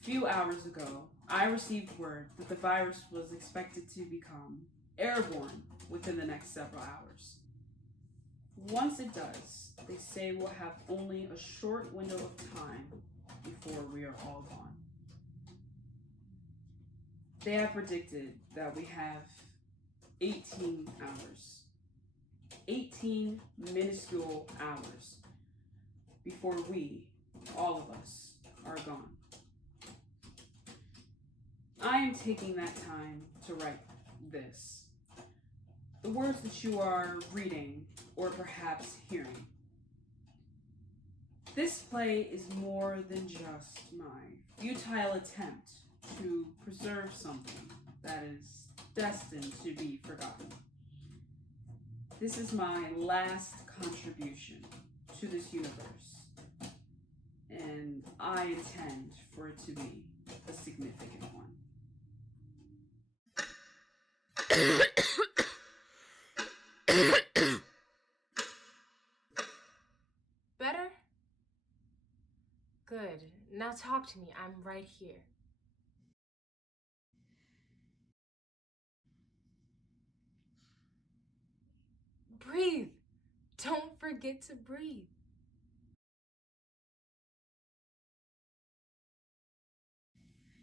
A few hours ago, I received word that the virus was expected to become airborne within the next several hours. Once it does, they say we'll have only a short window of time before we are all gone. They have predicted that we have 18 hours. 18 minuscule hours before we, all of us, are gone. I am taking that time to write this. The words that you are reading, or perhaps hearing. This play is more than just my futile attempt to preserve something that is destined to be forgotten. This is my last contribution to this universe, and I intend for it to be a significant one. Better? Good. Now talk to me. I'm right here. Breathe. Don't forget to breathe.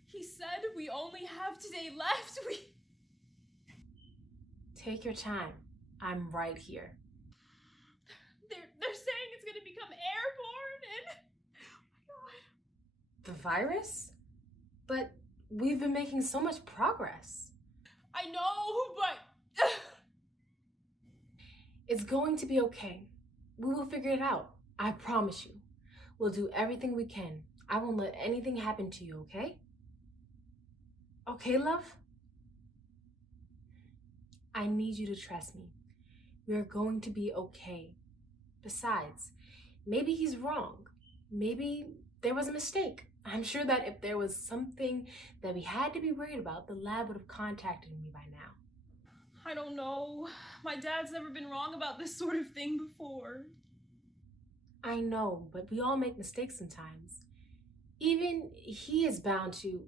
He said we only have today left. Take your time. I'm right here. They're saying it's gonna become airborne and oh my god. The virus? But we've been making so much progress. I know, but It's going to be okay. We will figure it out. I promise you. We'll do everything we can. I won't let anything happen to you, okay? Okay, love? I need you to trust me. We are going to be okay. Besides, maybe he's wrong. Maybe there was a mistake. I'm sure that if there was something that we had to be worried about, the lab would have contacted me by now. I don't know. My dad's never been wrong about this sort of thing before. I know, but we all make mistakes sometimes. Even he is bound to...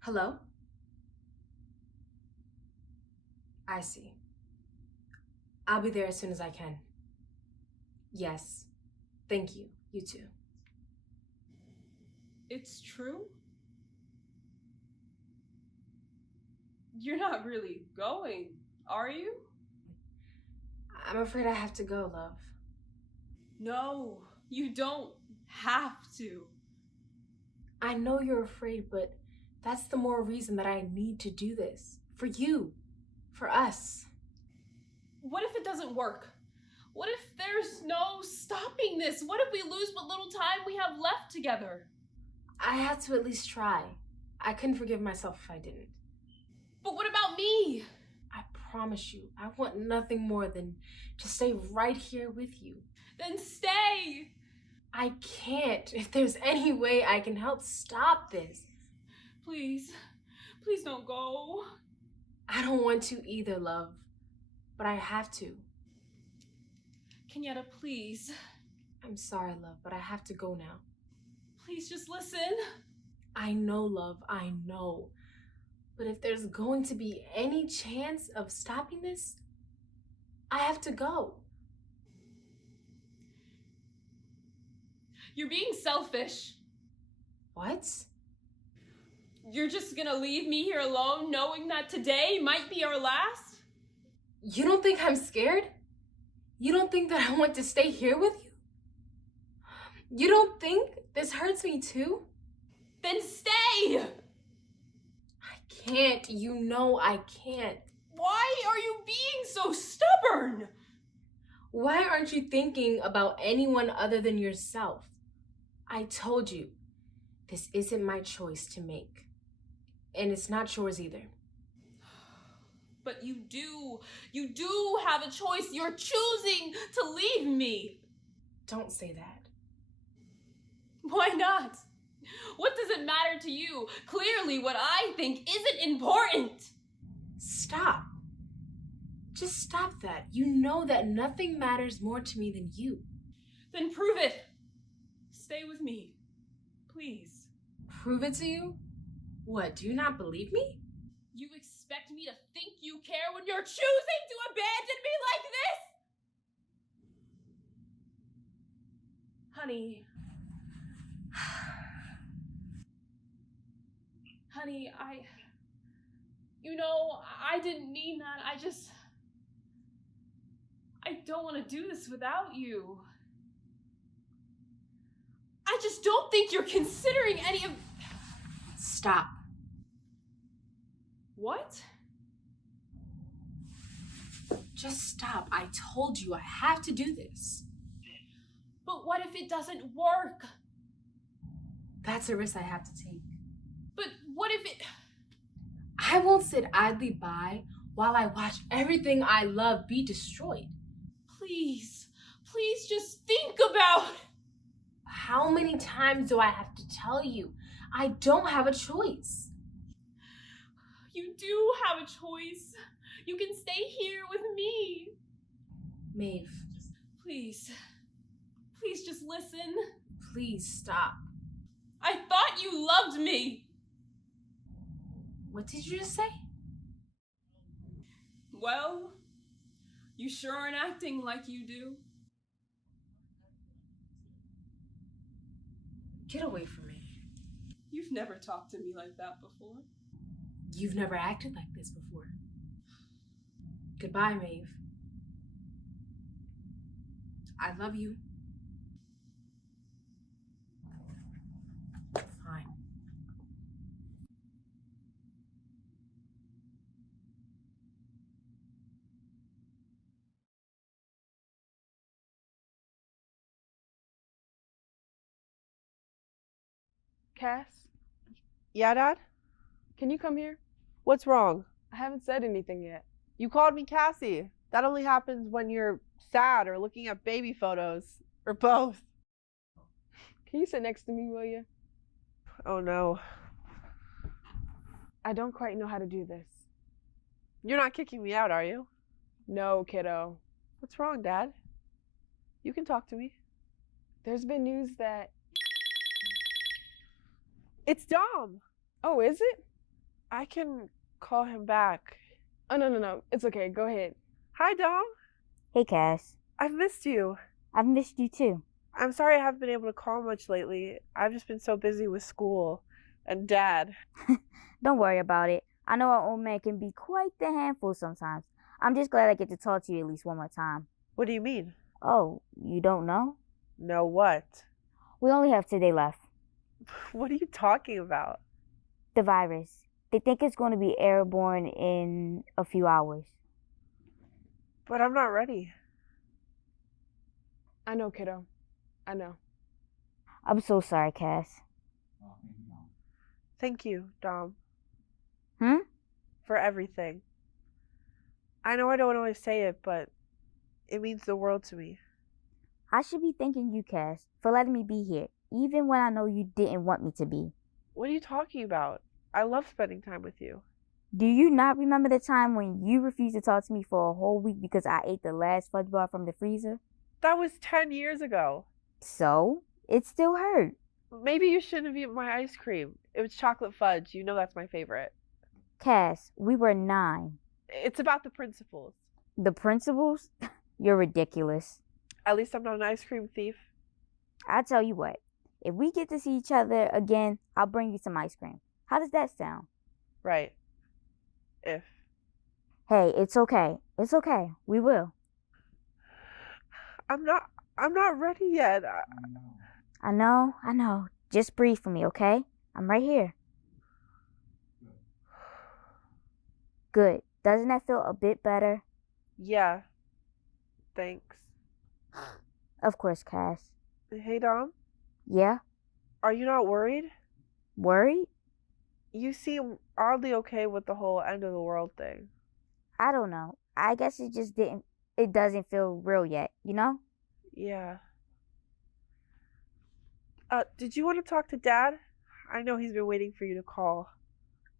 Hello? I see. I'll be there as soon as I can. Yes. Thank you. You too. It's true? You're not really going, are you? I'm afraid I have to go, love. No, you don't have to. I know you're afraid, but that's the more reason that I need to do this. For you. For us. What if it doesn't work? What if there's no stopping this? What if we lose what little time we have left together? I had to at least try. I couldn't forgive myself if I didn't. But what about me? I promise you, I want nothing more than to stay right here with you. Then stay! I can't. If there's any way I can help stop this. Please, please don't go. I don't want to either, love. But I have to. Kenyatta, please. I'm sorry, love, but I have to go now. Please just listen. I know, love, I know. But if there's going to be any chance of stopping this, I have to go. You're being selfish. What? You're just gonna leave me here alone knowing that today might be our last? You don't think I'm scared? You don't think that I want to stay here with you? You don't think this hurts me too? Then stay! I can't. You know I can't. Why are you being so stubborn? Why aren't you thinking about anyone other than yourself? I told you, this isn't my choice to make. And it's not yours either. But you do have a choice. You're choosing to leave me. Don't say that. Why not? What does it matter to you? Clearly what I think isn't important. Stop. Just stop that. You know that nothing matters more to me than you. Then prove it. Stay with me, please. Prove it to you? What, do you not believe me? You expect me to think you care when you're choosing to abandon me like this? Honey. Honey, I didn't mean that. I don't want to do this without you. I just don't think you're considering any of... Stop. What? Just stop. I told you I have to do this. But what if it doesn't work? That's a risk I have to take. But what if it... I won't sit idly by while I watch everything I love be destroyed. Please just think about... How many times do I have to tell you? I don't have a choice. You do have a choice. You can stay here with me. Maeve. Please just listen. Please stop. I thought you loved me. What did you just say? Well, you sure aren't acting like you do. Get away from me. You've never talked to me like that before. You've never acted like this before. Goodbye, Maeve. I love you. Fine. Cass? Yeah, Dad? Can you come here? What's wrong? I haven't said anything yet. You called me Cassie. That only happens when you're sad or looking at baby photos. Or both. Can you sit next to me, will you? Oh no. I don't quite know how to do this. You're not kicking me out, are you? No, kiddo. What's wrong, Dad? You can talk to me. There's been news that... It's Dom! Oh, is it? I can call him back. Oh, no. It's okay. Go ahead. Hi, Dom. Hey, Cass. I've missed you. I've missed you too. I'm sorry I haven't been able to call much lately. I've just been so busy with school and Dad. Don't worry about it. I know our old man can be quite the handful sometimes. I'm just glad I get to talk to you at least one more time. What do you mean? Oh, you don't know? No what? We only have today left. What are you talking about? The virus. They think it's going to be airborne in a few hours. But I'm not ready. I know, kiddo. I know. I'm so sorry, Cass. Thank you, Dom. For everything. I know I don't always say it, but it means the world to me. I should be thanking you, Cass, for letting me be here, even when I know you didn't want me to be. What are you talking about? I love spending time with you. Do you not remember the time when you refused to talk to me for a whole week because I ate the last fudge bar from the freezer? That was 10 years ago. So? It still hurt. Maybe you shouldn't have eaten my ice cream. It was chocolate fudge. You know that's my favorite. Cass, we were 9. It's about the principles. The principles? You're ridiculous. At least I'm not an ice cream thief. I tell you what, if we get to see each other again, I'll bring you some ice cream. How does that sound? Right. If. Hey, it's okay. It's okay. We will. I'm not ready yet. I know. Just breathe for me, okay? I'm right here. Good. Doesn't that feel a bit better? Yeah. Thanks. Of course, Cass. Hey, Dom? Yeah? Are you not worried? Worried? You seem oddly okay with the whole end of the world thing. I don't know. I guess it doesn't feel real yet, you know? Yeah. Did you want to talk to Dad? I know he's been waiting for you to call.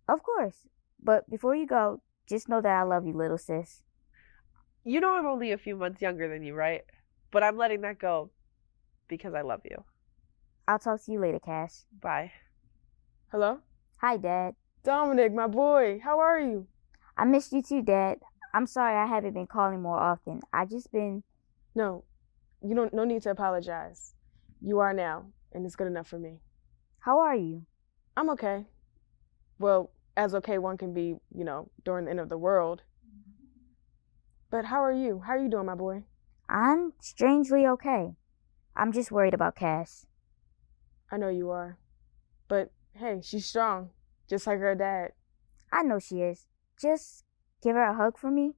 Of course. But before you go, just know that I love you, little sis. You know I'm only a few months younger than you, right? But I'm letting that go because I love you. I'll talk to you later, Cass. Bye. Hello? Hi, Dad. Dominic, my boy, how are you? I missed you too, Dad. I'm sorry I haven't been calling more often. I just been... No, no need to apologize. You are now, and it's good enough for me. How are you? I'm okay. Well, as okay one can be, during the end of the world. But how are you? How are you doing, my boy? I'm strangely okay. I'm just worried about Cass. I know you are. But hey, she's strong, just like her dad. I know she is. Just give her a hug for me.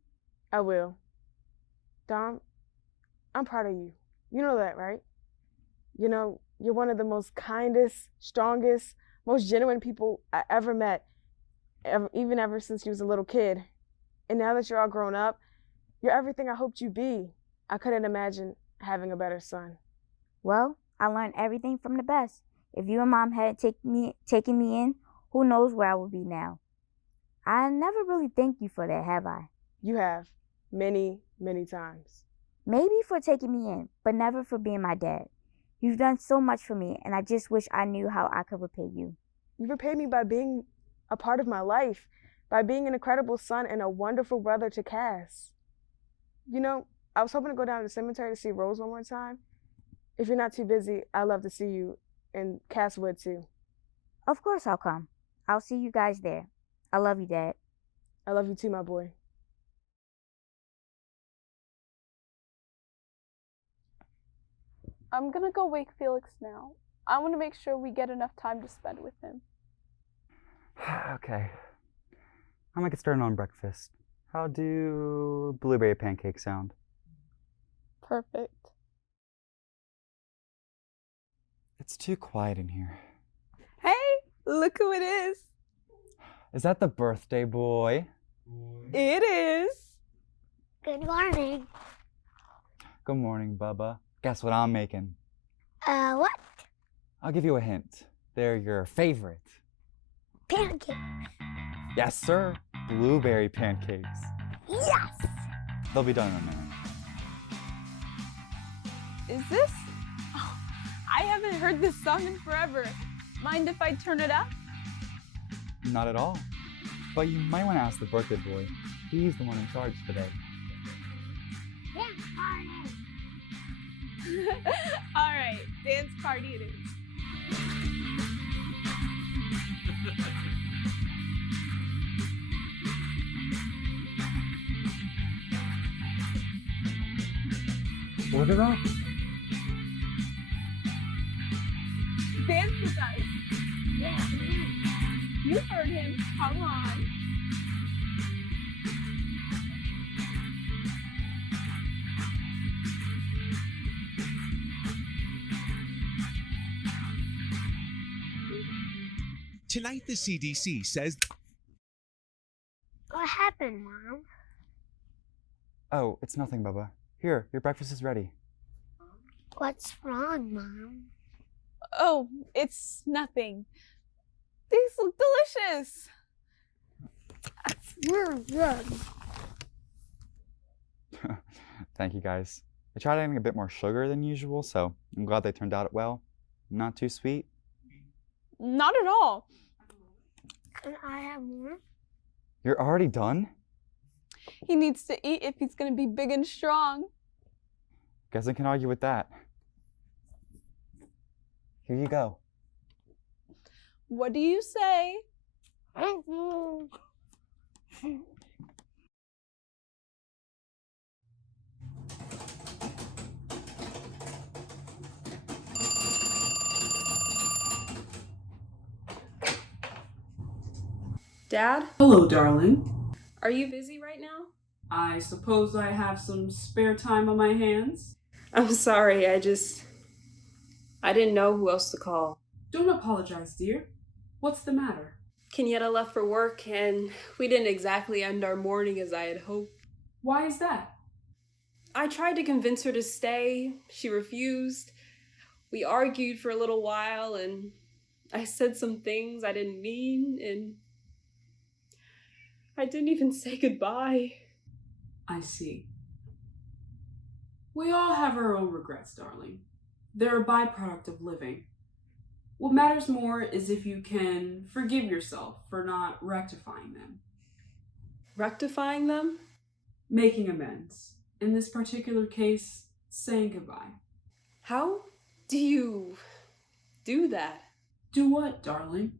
I will. Dom, I'm proud of you. You know that, right? You're one of the most kindest, strongest, most genuine people I ever met, even ever since you was a little kid. And now that you're all grown up, you're everything I hoped you'd be. I couldn't imagine having a better son. Well, I learned everything from the best. If you and Mom hadn't taken me in, who knows where I would be now. I never really thanked you for that, have I? You have. Many, many times. Maybe for taking me in, but never for being my dad. You've done so much for me, and I just wish I knew how I could repay you. You repaid me by being a part of my life, by being an incredible son and a wonderful brother to Cass. I was hoping to go down to the cemetery to see Rose one more time. If you're not too busy, I'd love to see you, and Cass would too. Of course I'll come. I'll see you guys there. I love you, Dad. I love you too, my boy. I'm gonna go wake Felix now. I want to make sure we get enough time to spend with him. Okay. I'm gonna get started on breakfast. How do blueberry pancakes sound? Perfect. It's too quiet in here. Hey, look who it is. Is that the birthday boy? It is. Good morning. Good morning, Bubba. Guess what I'm making? What? I'll give you a hint. They're your favorite. Pancakes. Yes, sir. Blueberry pancakes. Yes! They'll be done in a minute. Is this? Oh, I haven't heard this song in forever. Mind if I turn it up? Not at all. But you might want to ask the birthday boy. He's the one in charge today. All right, dance party it is. Order up. Dance with us. Yeah. You heard him. Come on. Tonight, the CDC says. What happened, Mom? Oh, it's nothing, Bubba. Here, your breakfast is ready. What's wrong, Mom? Oh, it's nothing. These look delicious. Thank you, guys. I tried adding a bit more sugar than usual, so I'm glad they turned out well. Not too sweet. Not at all. Can I have more? You're already done? He needs to eat if he's going to be big and strong. Guess I can argue with that. Here you go. What do you say? Dad? Hello, darling. Are you busy right now? I suppose I have some spare time on my hands. I'm sorry, I didn't know who else to call. Don't apologize, dear. What's the matter? Kenyatta left for work and we didn't exactly end our morning as I had hoped. Why is that? I tried to convince her to stay. She refused. We argued for a little while and I said some things I didn't mean and I didn't even say goodbye. I see. We all have our own regrets, darling. They're a byproduct of living. What matters more is if you can forgive yourself for not rectifying them. Rectifying them? Making amends. In this particular case, saying goodbye. How do you do that? Do what, darling?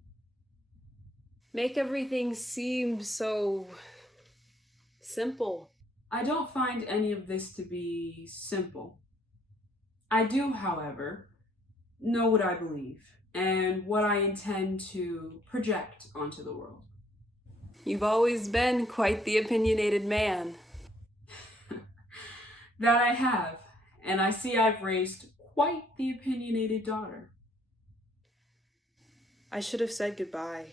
Make everything seem so simple. I don't find any of this to be simple. I do, however, know what I believe and what I intend to project onto the world. You've always been quite the opinionated man. That I have, and I see I've raised quite the opinionated daughter. I should have said goodbye.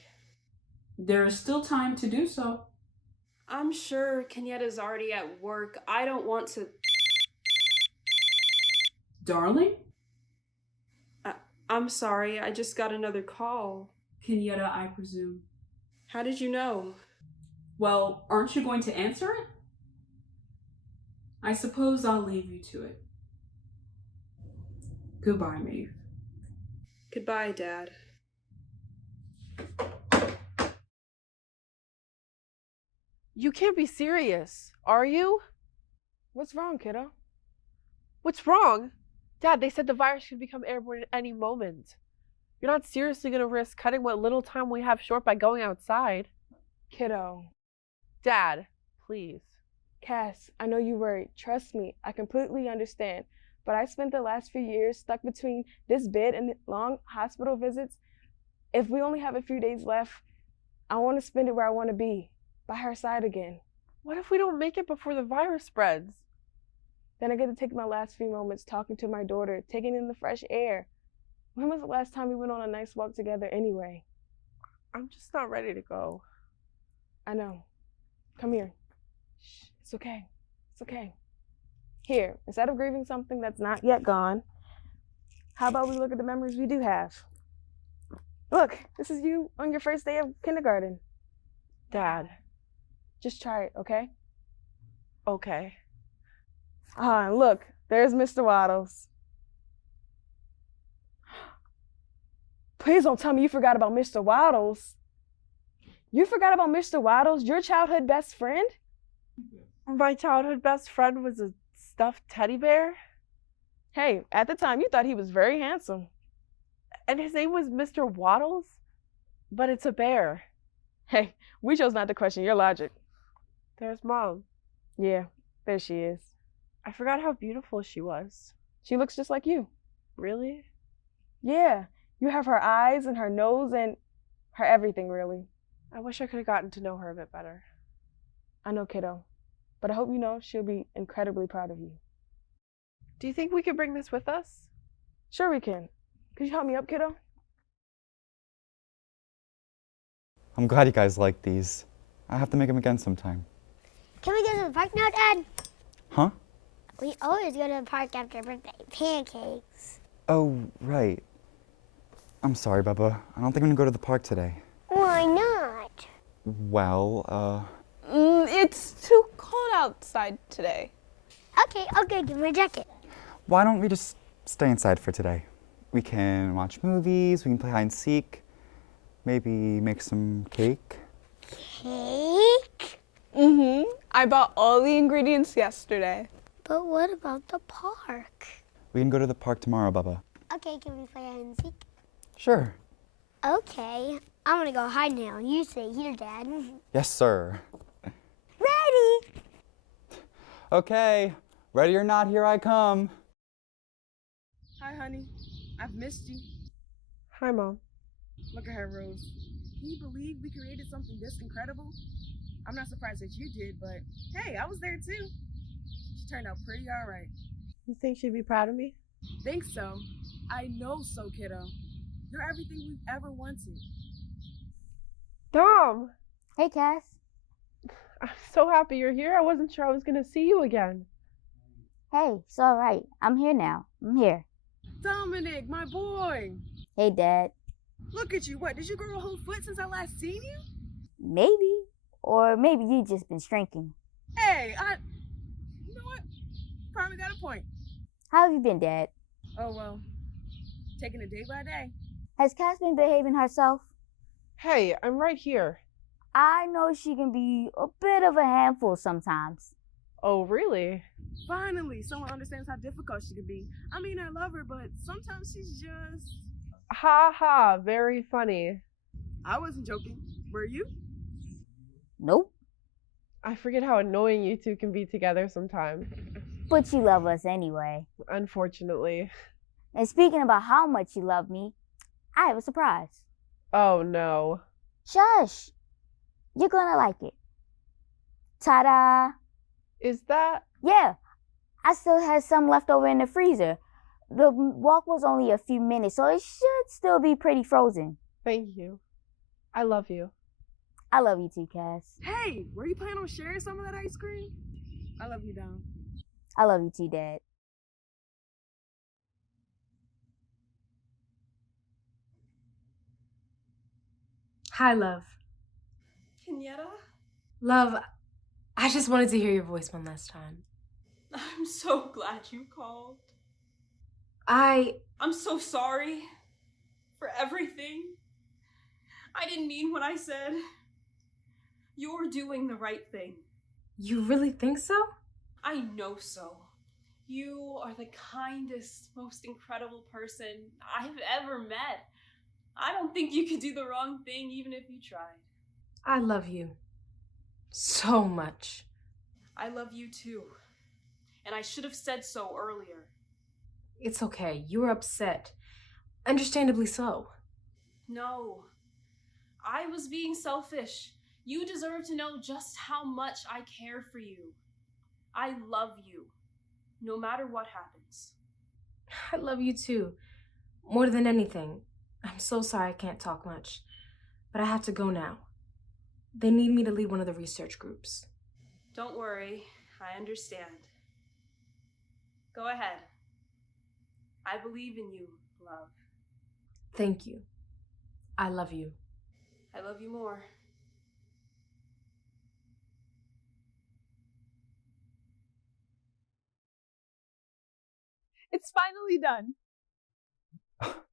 There is still time to do so. I'm sure Kenyatta's already at work. I don't want to... Darling? I'm sorry, I just got another call. Kenyatta, I presume. How did you know? Well, aren't you going to answer it? I suppose I'll leave you to it. Goodbye, Maeve. Goodbye, Dad. You can't be serious, are you? What's wrong, kiddo? What's wrong? Dad, they said the virus could become airborne at any moment. You're not seriously going to risk cutting what little time we have short by going outside. Kiddo. Dad, please. Cass, I know you're worried. Trust me, I completely understand. But I spent the last few years stuck between this bed and long hospital visits. If we only have a few days left, I want to spend it where I want to be, by her side again. What if we don't make it before the virus spreads? Then I get to take my last few moments talking to my daughter, taking in the fresh air. When was the last time we went on a nice walk together anyway? I'm just not ready to go. I know. Come here. Shh, it's okay. It's okay. Here, instead of grieving something that's not yet gone, how about we look at the memories we do have? Look, this is you on your first day of kindergarten. Dad. Just try it, okay? Okay. And look, there's Mr. Waddles. Please don't tell me you forgot about Mr. Waddles. You forgot about Mr. Waddles, your childhood best friend? My childhood best friend was a stuffed teddy bear? Hey, at the time you thought he was very handsome. And his name was Mr. Waddles? But it's a bear. Hey, we chose not to question your logic. There's Mom. Yeah, there she is. I forgot how beautiful she was. She looks just like you. Really? Yeah, you have her eyes and her nose and her everything, really. I wish I could have gotten to know her a bit better. I know, kiddo, but I hope you know she'll be incredibly proud of you. Do you think we could bring this with us? Sure we can. Could you help me up, kiddo? I'm glad you guys like these. I have to make them again sometime. Can we go to the park now, Dad? Huh? We always go to the park after birthday pancakes. Oh, right. I'm sorry, Bubba. I don't think I'm gonna go to the park today. Why not? Well, It's too cold outside today. Okay, give me a jacket. why don't we just stay inside for today? We can watch movies, we can play hide and seek, maybe make some cake. Cake? Mm-hmm. I bought all the ingredients yesterday. But what about the park? We can go to the park tomorrow, Bubba. Okay, can we play hide and seek? Sure. Okay, I'm gonna go hide now. You stay here, Dad. Yes, sir. Ready? Okay, ready or not, here I come. Hi, honey. I've missed you. Hi, Mom. Look at her, Rose. Can you believe we created something this incredible? I'm not surprised that you did, but hey, I was there too. She turned out pretty all right. You think she'd be proud of me? Think so. I know so, kiddo. You're everything we've ever wanted. Dom! Hey, Cass. I'm so happy you're here. I wasn't sure I was going to see you again. Hey, it's all right. I'm here now. I'm here. Dominic, my boy. Hey, Dad. Look at you. What, did you grow a whole foot since I last seen you? Maybe. Or maybe you just been shrinking. Hey, you know what? Probably got a point. How have you been, Dad? Oh, well, taking it day by day. Has Cass been behaving herself? Hey, I'm right here. I know she can be a bit of a handful sometimes. Oh, really? Finally, someone understands how difficult she can be. I mean, I love her, but sometimes she's just... Ha ha, very funny. I wasn't joking. Were you? Nope. I forget how annoying you two can be together sometimes. But you love us anyway. Unfortunately. And speaking about how much you love me, I have a surprise. Oh, no. Shush! You're gonna like it. Ta-da! Is that? Yeah. I still had some left over in the freezer. The walk was only a few minutes, so it should still be pretty frozen. Thank you. I love you. I love you too, Cass. Hey, were you planning on sharing some of that ice cream? I love you, Dom. I love you too, Dad. Hi, love. Kenyatta? Love, I just wanted to hear your voice one last time. I'm so glad you called. I'm so sorry for everything. I didn't mean what I said. You're doing the right thing. You really think so? I know so. You are the kindest, most incredible person I've ever met. I don't think you could do the wrong thing even if you tried. I love you. So much. I love you too. And I should have said so earlier. It's okay. You were upset. Understandably so. No. I was being selfish. You deserve to know just how much I care for you. I love you, no matter what happens. I love you too. More than anything. I'm so sorry I can't talk much. But I have to go now. They need me to lead one of the research groups. Don't worry. I understand. Go ahead. I believe in you, love. Thank you. I love you. I love you more. It's finally done.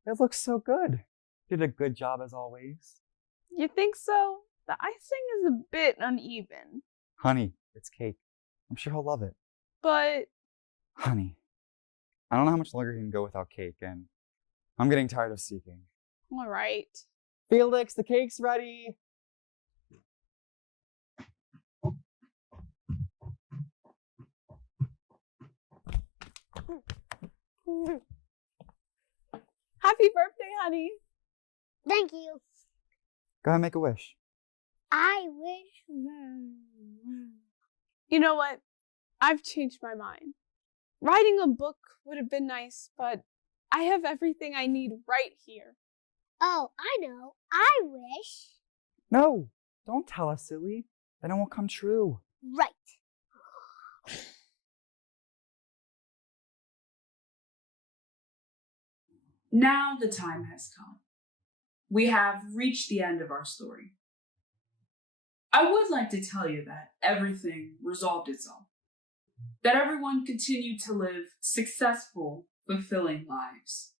It looks so good. Did a good job as always. You think so? The icing is a bit uneven. Honey, it's cake. I'm sure he'll love it. But Honey, I don't know how much longer he can go without cake, and I'm getting tired of seeking. all right. Felix, the cake's ready. Happy birthday, honey. Thank you. Go ahead and make a wish. I wish. You know what? I've changed my mind. Writing a book would have been nice, but I have everything I need right here. Oh, I know. I wish. No, don't tell us, silly. Then it won't come true. Right. Now the time has come. We have reached the end of our story. I would like to tell you that everything resolved itself. That everyone continued to live successful, fulfilling lives.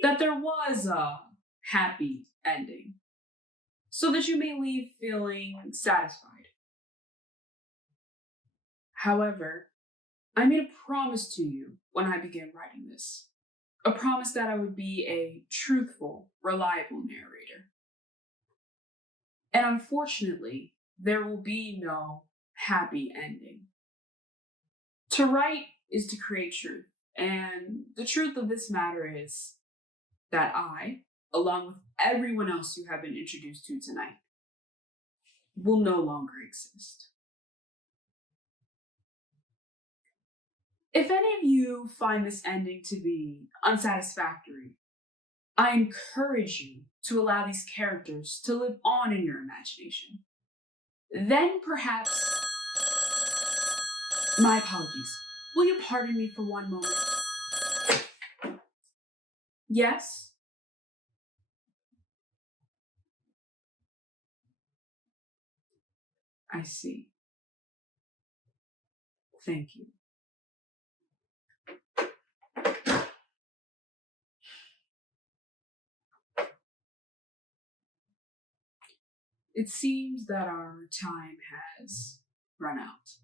That there was a happy ending. So that you may leave feeling satisfied. However, I made a promise to you when I began writing this. A promise that I would be a truthful, reliable narrator. And unfortunately, there will be no happy ending. To write is to create truth. And the truth of this matter is that I, along with everyone else you have been introduced to tonight, will no longer exist. If any of you find this ending to be unsatisfactory, I encourage you to allow these characters to live on in your imagination. Then perhaps... My apologies. Will you pardon me for one moment? Yes? I see. Thank you. It seems that our time has run out.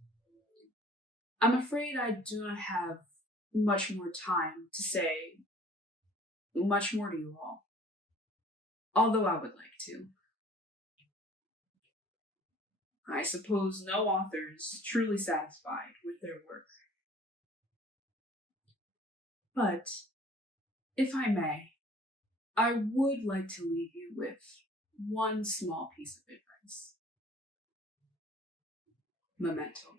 I'm afraid I do not have much more time to say much more to you all, although I would like to. I suppose no author is truly satisfied with their work. But, if I may, I would like to leave you with one small piece of advice. Memento